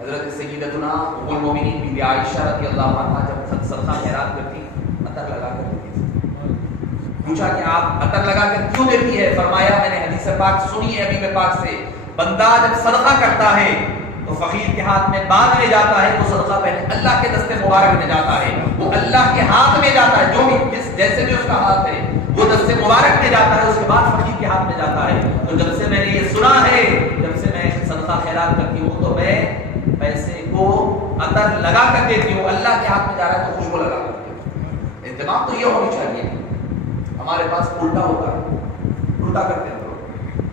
حضرت سیدتنا ام المومنین بی بی عائشہ رضی اللہ عنہا جب صدقہ خیرات کرتی عطر لگا کر دیتی تھی۔ پوچھا کہ آپ عطر لگا کر کیوں دیتی ہے؟ فرمایا میں نے حدیث پاک سنی ہے حبیب پاک سے، بندہ جب صدقہ کرتا ہے تو فقیر کے ہاتھ میں بعد میں جاتا ہے، وہ صدقہ پہلے اللہ کے دستے مبارک میں جاتا ہے، وہ اللہ کے ہاتھ میں جاتا ہے، جو بھی جیسے بھی اس کا ہاتھ ہے وہ دستے مبارک میں جاتا ہے، اس کے بعد فقیر کے ہاتھ میں جاتا ہے۔ تو جب سے میں نے یہ سنا ہے، جب سے میں صدقہ خیرات کرتی ہوں تو میں پیسے کو عطر لگا کر دیتی ہوں، اللہ کے ہاتھ میں جا رہا ہے تو خوشبو لگا کر دیتی ہوں۔ اہتمام تو یہ ہونی چاہیے، ہمارے پاس الٹا ہوتا ہے، الٹا کرتے ہیں لوگ۔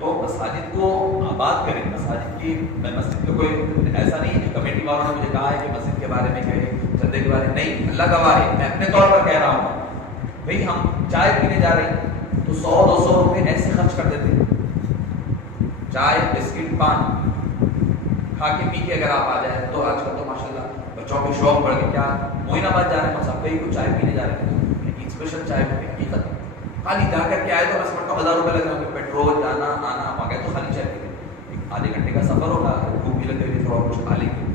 تو مساجد کو آباد کریں، مساجد کی، میں مسجد کو کوئی ایسا نہیں کہ کمیٹی والوں نے مجھے کہا ہے کہ مسجد کے بارے میں کہے، چندے کے بارے میں نہیں، اللہ گواہ ہے، میں اپنے طور پر کہہ رہا ہوں بھئی ہم چائے پینے جا رہے ہیں تو 100-200 روپے ایسے خرچ کر دیتے ہیں، چائے بسکٹ پان کھا کے پی کے اگر آپ آ جائیں تو آج کل تو ماشاءاللہ بچوں کے شوق بڑھ گئے، کیا موئن آباد جا رہے ہیں مصحف کہیں کو چائے پینے جا رہے ہیں، لیکن اسپیشل چائے پی کے حقیقت خالی جا کر کے آئے تو بس کا 1000 روپے لگ رہے ہیں، پیٹرول جانا آنا آ گئے تو خالی چائے پی لیں، آدھے گھنٹے کا سفر ہوگا، بھوک بھی لگ رہی تھوڑا کچھ کھا لیں گے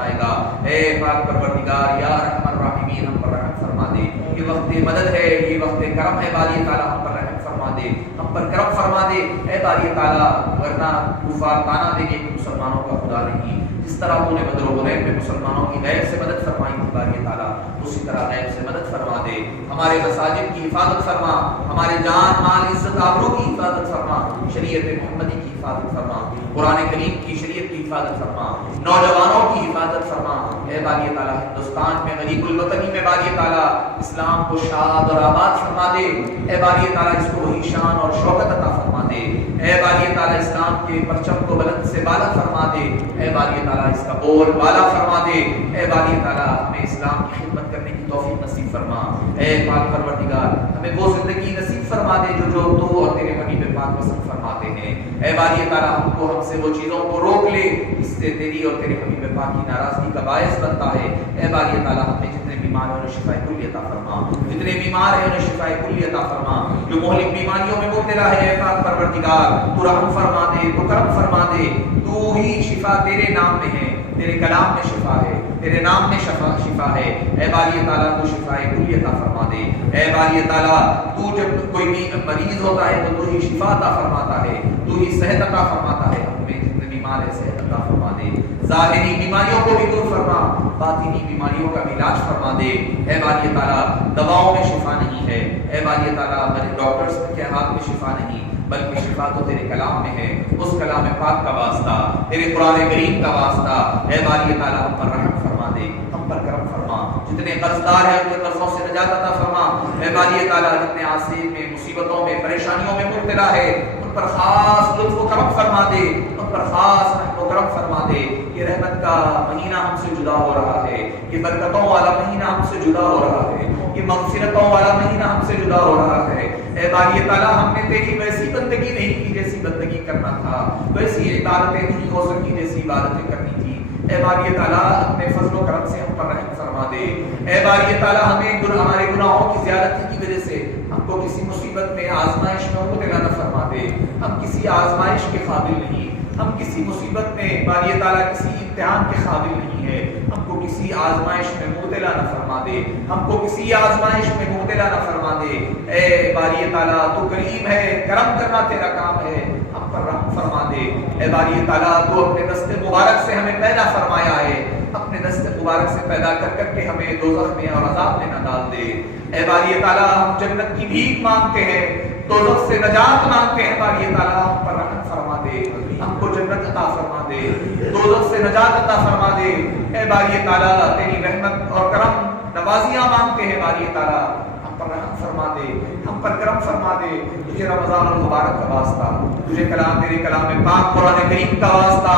فرمائے گا. اے پاک پروردگار یا ارحم الراحمین ہم پر رحم فرما دے. یہ وقت مدد ہے, یہ وقت کرم ہے باری تعالیٰ, ہم پر رحم فرما دے, ہم پر کرم فرما دے اے باری تعالیٰ. ورنہ کفار تانا دیں گے کہ مسلمانوں کا خدا نہیں. جس طرح تو نے بدر و حنین میں مسلمانوں کی غیب سے مدد فرمائی تھی باری تعالیٰ, اسی طرح غیب سے مدد فرما دے. ہمارے مساجد کی حفاظت فرما, ہمارے جان مال عزت آبرو کی حفاظت فرما, شریعت محمدی کی حفاظت فرما, قرآن کریم کی شریعت کی حفاظت فرما, نوجوانوں کی حفاظت فرما اے باری تعالیٰ. ہندوستان میں غریب الوطنی میں باری تعالیٰ اسلام کو شاد اور آباد فرما دے اے باری تعالیٰ. اس کو وہی شان اور شوکت عطا فرما دے اے باری تعالیٰ. اسلام کے پرچم کو بلند سے بالا فرما دے اے باری تعالیٰ. اس کا بول بالا فرما دے اے باری تعالیٰ. ہمیں اسلام کی خدمت کرنے کی توفیق نصیب فرما اے پاک پروردگار. ہمیں وہ زندگی نصیب فرما دے جو تو اور تیرے حبیب پاک پسند فرماتے ہیں اے باری تعالیٰ. ہم سے وہ چیزوں کو روک لے اس سے تیری اور تیرے حبیب پاک کی ناراضگی کا باعث بنتا ہے اے باری تعالیٰ. ہمیں جتنے بیمار ہیں انہیں شفا کلی عطا فرما, جتنے بیمار ہیں انہیں شفا کلی عطا فرما. جو مہلک بیماریوں میں مبتلا ہے اے پاک پروردگار تو رحم فرما دے, تو کرم فرما دے. تو ہی شفا تیرے نام میں ہے, تیرے کلام میں شفا ہے, تیرے نام میں شفا ہے اے باری تعالیٰ. تو شفا کلی عطا فرما دے اے باری تعالیٰ. تو جب کوئی بھی مریض ہوتا ہے تو ہی شفا عطا فرماتا ہے, تو ہی صحت عطا فرماتا ہے. ہمیں جتنے بیمار ہیں صحت عطا فرما دے. ظاہری بیماریوں کو بھی دور فرما, باطنی بیماریوں کا بھی علاج فرما دے اے باری تعالیٰ. دواؤں میں شفا نہیں ہے اے باری تعالیٰ, ڈاکٹرز کے ہاتھ میں شفا نہیں, بلکہ شفا تو تیرے کلام میں ہے. اس کلام پاک کا واسطہ, تیرے قرآن کریم کا واسطہ اے باری تعالیٰ. ہم پر رحم فرما دے, ہم پر کرم فرما. جتنے قرضدار ہیں ان کے قرضوں سے نجات عطا فرما اے باری تعالیٰ. جتنے آسیب میں, مصیبتوں میں, پریشانیوں میں مبتلا ہے ان پر خاص لطف و کرم فرما دے, ان پر خاص رحم و کرم فرما دے. یہ رحمت کا مہینہ ہم سے جدا ہو رہا ہے, یہ برکتوں والا مہینہ ہم سے جدا ہو رہا ہے, یہ مغفرتوں والا مہینہ ہم سے جدا ہو رہا ہے اے باری تعالیٰ. ہم نے تیری ویسی بندگی نہیں کی جیسی بندگی کرنا تھا, ویسی عبادتیں نہیں ہو سکی جیسی عبادتیں کرنی تھی اے باری تعالیٰ. اپنے فضل و کرم سے ہم پر رحم فرما دے اے باری تعالیٰ. ہمارے گناہوں کی زیادتی کی وجہ سے ہم کو کسی مصیبت میں, آزمائش میں مبتلا نہ فرما دے. ہم کسی آزمائش کے قابل نہیں, ہم کسی مصیبت میں باری تعالیٰ کسی امتحان کے قابل نہیں ہے. ہم کو کسی آزمائش میں مبتلا نہ فرما دے, ہم کو کسی آزمائش میں مبتلا نہ فرما دے اے باری تعالیٰ. تو کریم ہے, کرم کرنا تیرا کام ہے, ہم پر رحم فرما دے اے باری تعالیٰ. تو اپنے دست مبارک سے ہمیں پیدا فرمایا ہے, اپنے دست مبارک سے پیدا کر کے ہمیں دوزخ میں اور عذاب میں نہ ڈال دے اے باری تعالیٰ. ہم جنت کی بھیک مانگتے ہیں, دوزخ سے نجات مانگتے ہیں باری تعالیٰ. ہم پر رحم فرما دے, ہم کو جنت عطا فرما دے, دوزخ سے نجات عطا فرما دے اے باری تعالیٰ. تیری رحمت اور کرم نوازیاں مانگتے ہیں باری تعالیٰ. ہم پر رحم فرما دے, ہم پر کرم فرما دے. تجھے رمضان المبارک کا واسطہ, تجھے کلام, تیرے کلام پاک قرآن کریم کا واسطہ,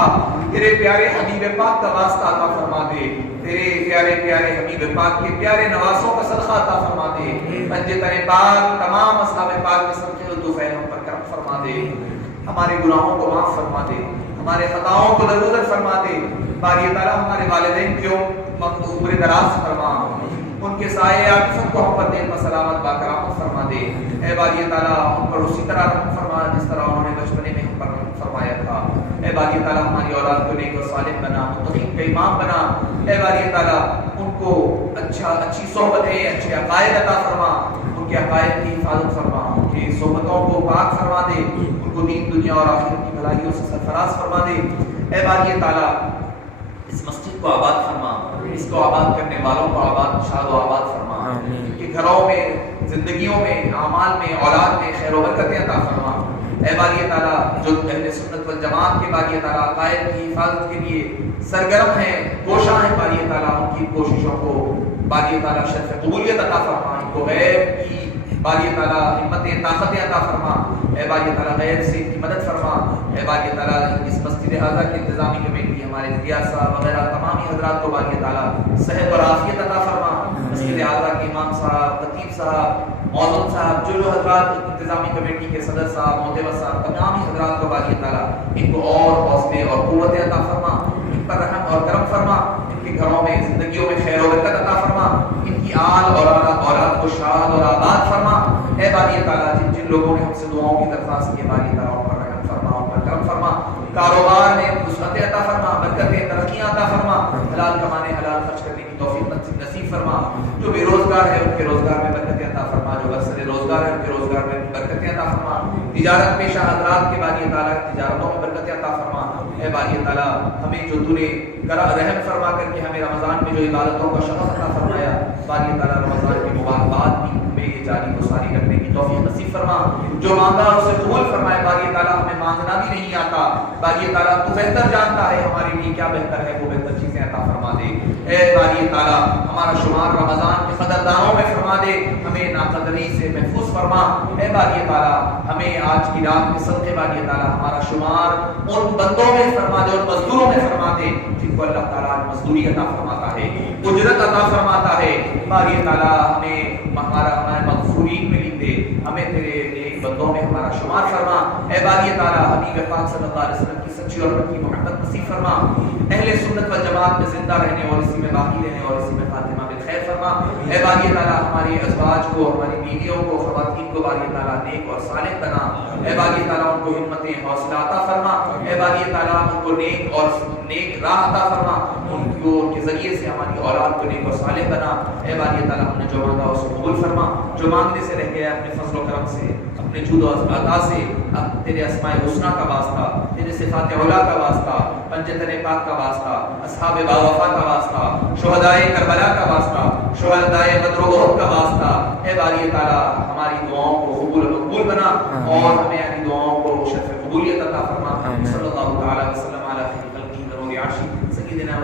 تیرے پیارے حبیب پاک کا واسطہ عطا فرما دے. تیرے پیارے پیارے حبیب پاک کے پیارے نوازوں کا صدقہ عطا فرما دے. پنجے تن پاک تمام اصحاب پاک کے صدقے و طوفین ہم پر کرم فرما دے. ہمارے گناہوں کو معاف فرما دے, ہمارے خطاؤں کو درگزر فرما دے باری تعالیٰ. ہمارے والدین کی عمر دراز فرما, ان کے سائے عاطفت کو ہم پر دین پر سلامت باکرامت فرما دے اے باری تعالیٰ. ان پر اسی طرح رحم فرما جس طرح انہوں نے بچپنے میں ہم پر رحم فرمایا تھا اے باری تعالیٰ. ہماری اولاد کو نیک و صالح بنا, متقین کا امام بنا اے باری تعالیٰ. ان کو اچھی صحبتیں, اچھے عقائد عطا فرما, ان کے عقائد کی حفاظت فرما, ان کی صحبتوں کو پاک فرما دے, ان کو دین دنیا اور آخرت کی بھلائیوں سے سرفراز فرما دے اے باری تعالیٰ. اس مسجد کو آباد فرما, اس کو آباد کرنے والوں کو آباد, شاد و آباد فرما. ان کے گھروں میں, زندگیوں میں, اعمال میں, اولاد میں خیر و برکتیں عطا فرما اے باری تعالیٰ. جو اہل سنت والجماعت کے باری تعالیٰ عقائد کی حفاظت کے لیے سرگرم ہیں, کوشاں ہیں باری تعالیٰ, ان کی کوششوں کو باری تعالیٰ شرف قبولیت عطا فرما. ان کو غیب کی باری تعالیٰ ہمتیں, طاقتیں عطا فرما اے باری تعالیٰ. غیر سے ان کی مدد فرما اے باری تعالیٰ. اس مسجد اعظم کی انتظامی کمیٹی, ہمارے ریاض صاحب وغیرہ تمامی حضرات کو باری تعالیٰ صحت اور عافیت عطا فرما. مسجد اعظم کے امام صاحب, خطیب صاحب, مولانا صاحب, جو حضرات انتظامی کمیٹی کے صدر صاحب, محتوی صاحب, تمامی حضرات کو باری تعالیٰ ان کو اور حوصلے اور قوت عطا فرما, ان پر رحم اور کرم فرما. ان کے گھروں میں, زندگیوں میں خیر و برکت عطا فرما. ان کی آل اور اولاد کو شاد اور آباد فرما اے باری تعالیٰ. جن لوگوں نے ہم سے دعاؤں کی درخواست کی باری تعالیٰ, ان پر رحم فرما, ان پر کرم فرما, کاروبار میں وسعت عطا فرما, برکتیں ترقیاں عطا فرما, حلال کمانے حلال خرچ کرنے کی توفیق نصیب فرما, جو بے روزگار ہے ان کے روزگار میں برکتیں عطا فرما, جو برسر روزگار ہے ان کے روزگار میں برکتیں عطا فرما, تجارت پیشہ حضرات کے باری تعالیٰ تجارتوں میں برکتیں عطا فرما. اے باری تعالیٰ ہمیں جو تو نے رحم فرما کر کے ہمیں رمضان میں جو عبادتوں کا شرف عطا فرمایا, باری تعالیٰ رمضان کی مبارکباد بھی ہمیں یہ جاری و ساری رکھنے کی توفیق نصیب فرما. جو مانگا اسے قبول فرمائے. باری تعالیٰ ہمیں مانگنا بھی نہیں آتا, باری تعالیٰ تو بہتر جانتا ہے ہمارے لیے کیا بہتر ہے, وہ بہتر چیزیں عطا فرما دے. اے باری تعالیٰ ہمارا شمار رمضان کے قدردانوں میں فرما دے, ہمیں ناقدری سے محفوظ فرما. اے باری تعالیٰ ہمیں آج کی رات کے صدقے باری تعالیٰ ہمارا شمار ان بندوں میں فرما دے, ان مزدوروں میں فرما دے جن کو اللہ تعالیٰ مزدوری عطا فرماتا ہے, اجرت عطا فرماتا ہے. باری تعالیٰ ہمیں ہمارے مغفورین میں لکھ دے, ہمیں تیرے نیک بندوں میں ہمارا شمار فرما. اے باری تعالیٰ حبیب پاک صلی اللہ علیہ وسلم کی سچی اور پکی محبت نصیب فرما. اہل سنت و جماعت میں زندہ رہنے اور اسی میں باقی رہنے اور اسی میں خاتمہ بالخیر فرما. اے باری تعالیٰ ہماری ازواج کو, ہماری بیویوں کو, خواتین کو باری تعالیٰ نیک اور صالح بنا. اے باری تعالیٰ ان کو ہمتیں حوصلہ عطا فرما. اے باری تعالیٰ ان کو نیک اور نیک راہ عطا فرما, ان کے ذریعے سے ہماری اولاد کو نیک اور صالح بنا. اے باری تعالیٰ ہم نے جو مانگا اس کو قبول فرما, جو مانگنے سے رہ گیا اپنے فضل و کرم سے, اپنے جود و عطا سے, اب تیرے اسماء الحسنی کا واسطہ, تیرے صفات علا کا واسطہ, پنجتن پاک کا واسطہ, اصحاب باوفا کا واسطہ, شہدائے کربلا کا واسطہ, شہدائے بدر و احد کا واسطہ. اے باری تعالیٰ ہماری دعاؤں کو قبول و مقبول بنا اور ہمیں اپنی دعاؤں کو شرف قبولیت عطا فرما. صلی اللہ تعالی وسلم علی خیر خلقہ نور عرشہ سیدنا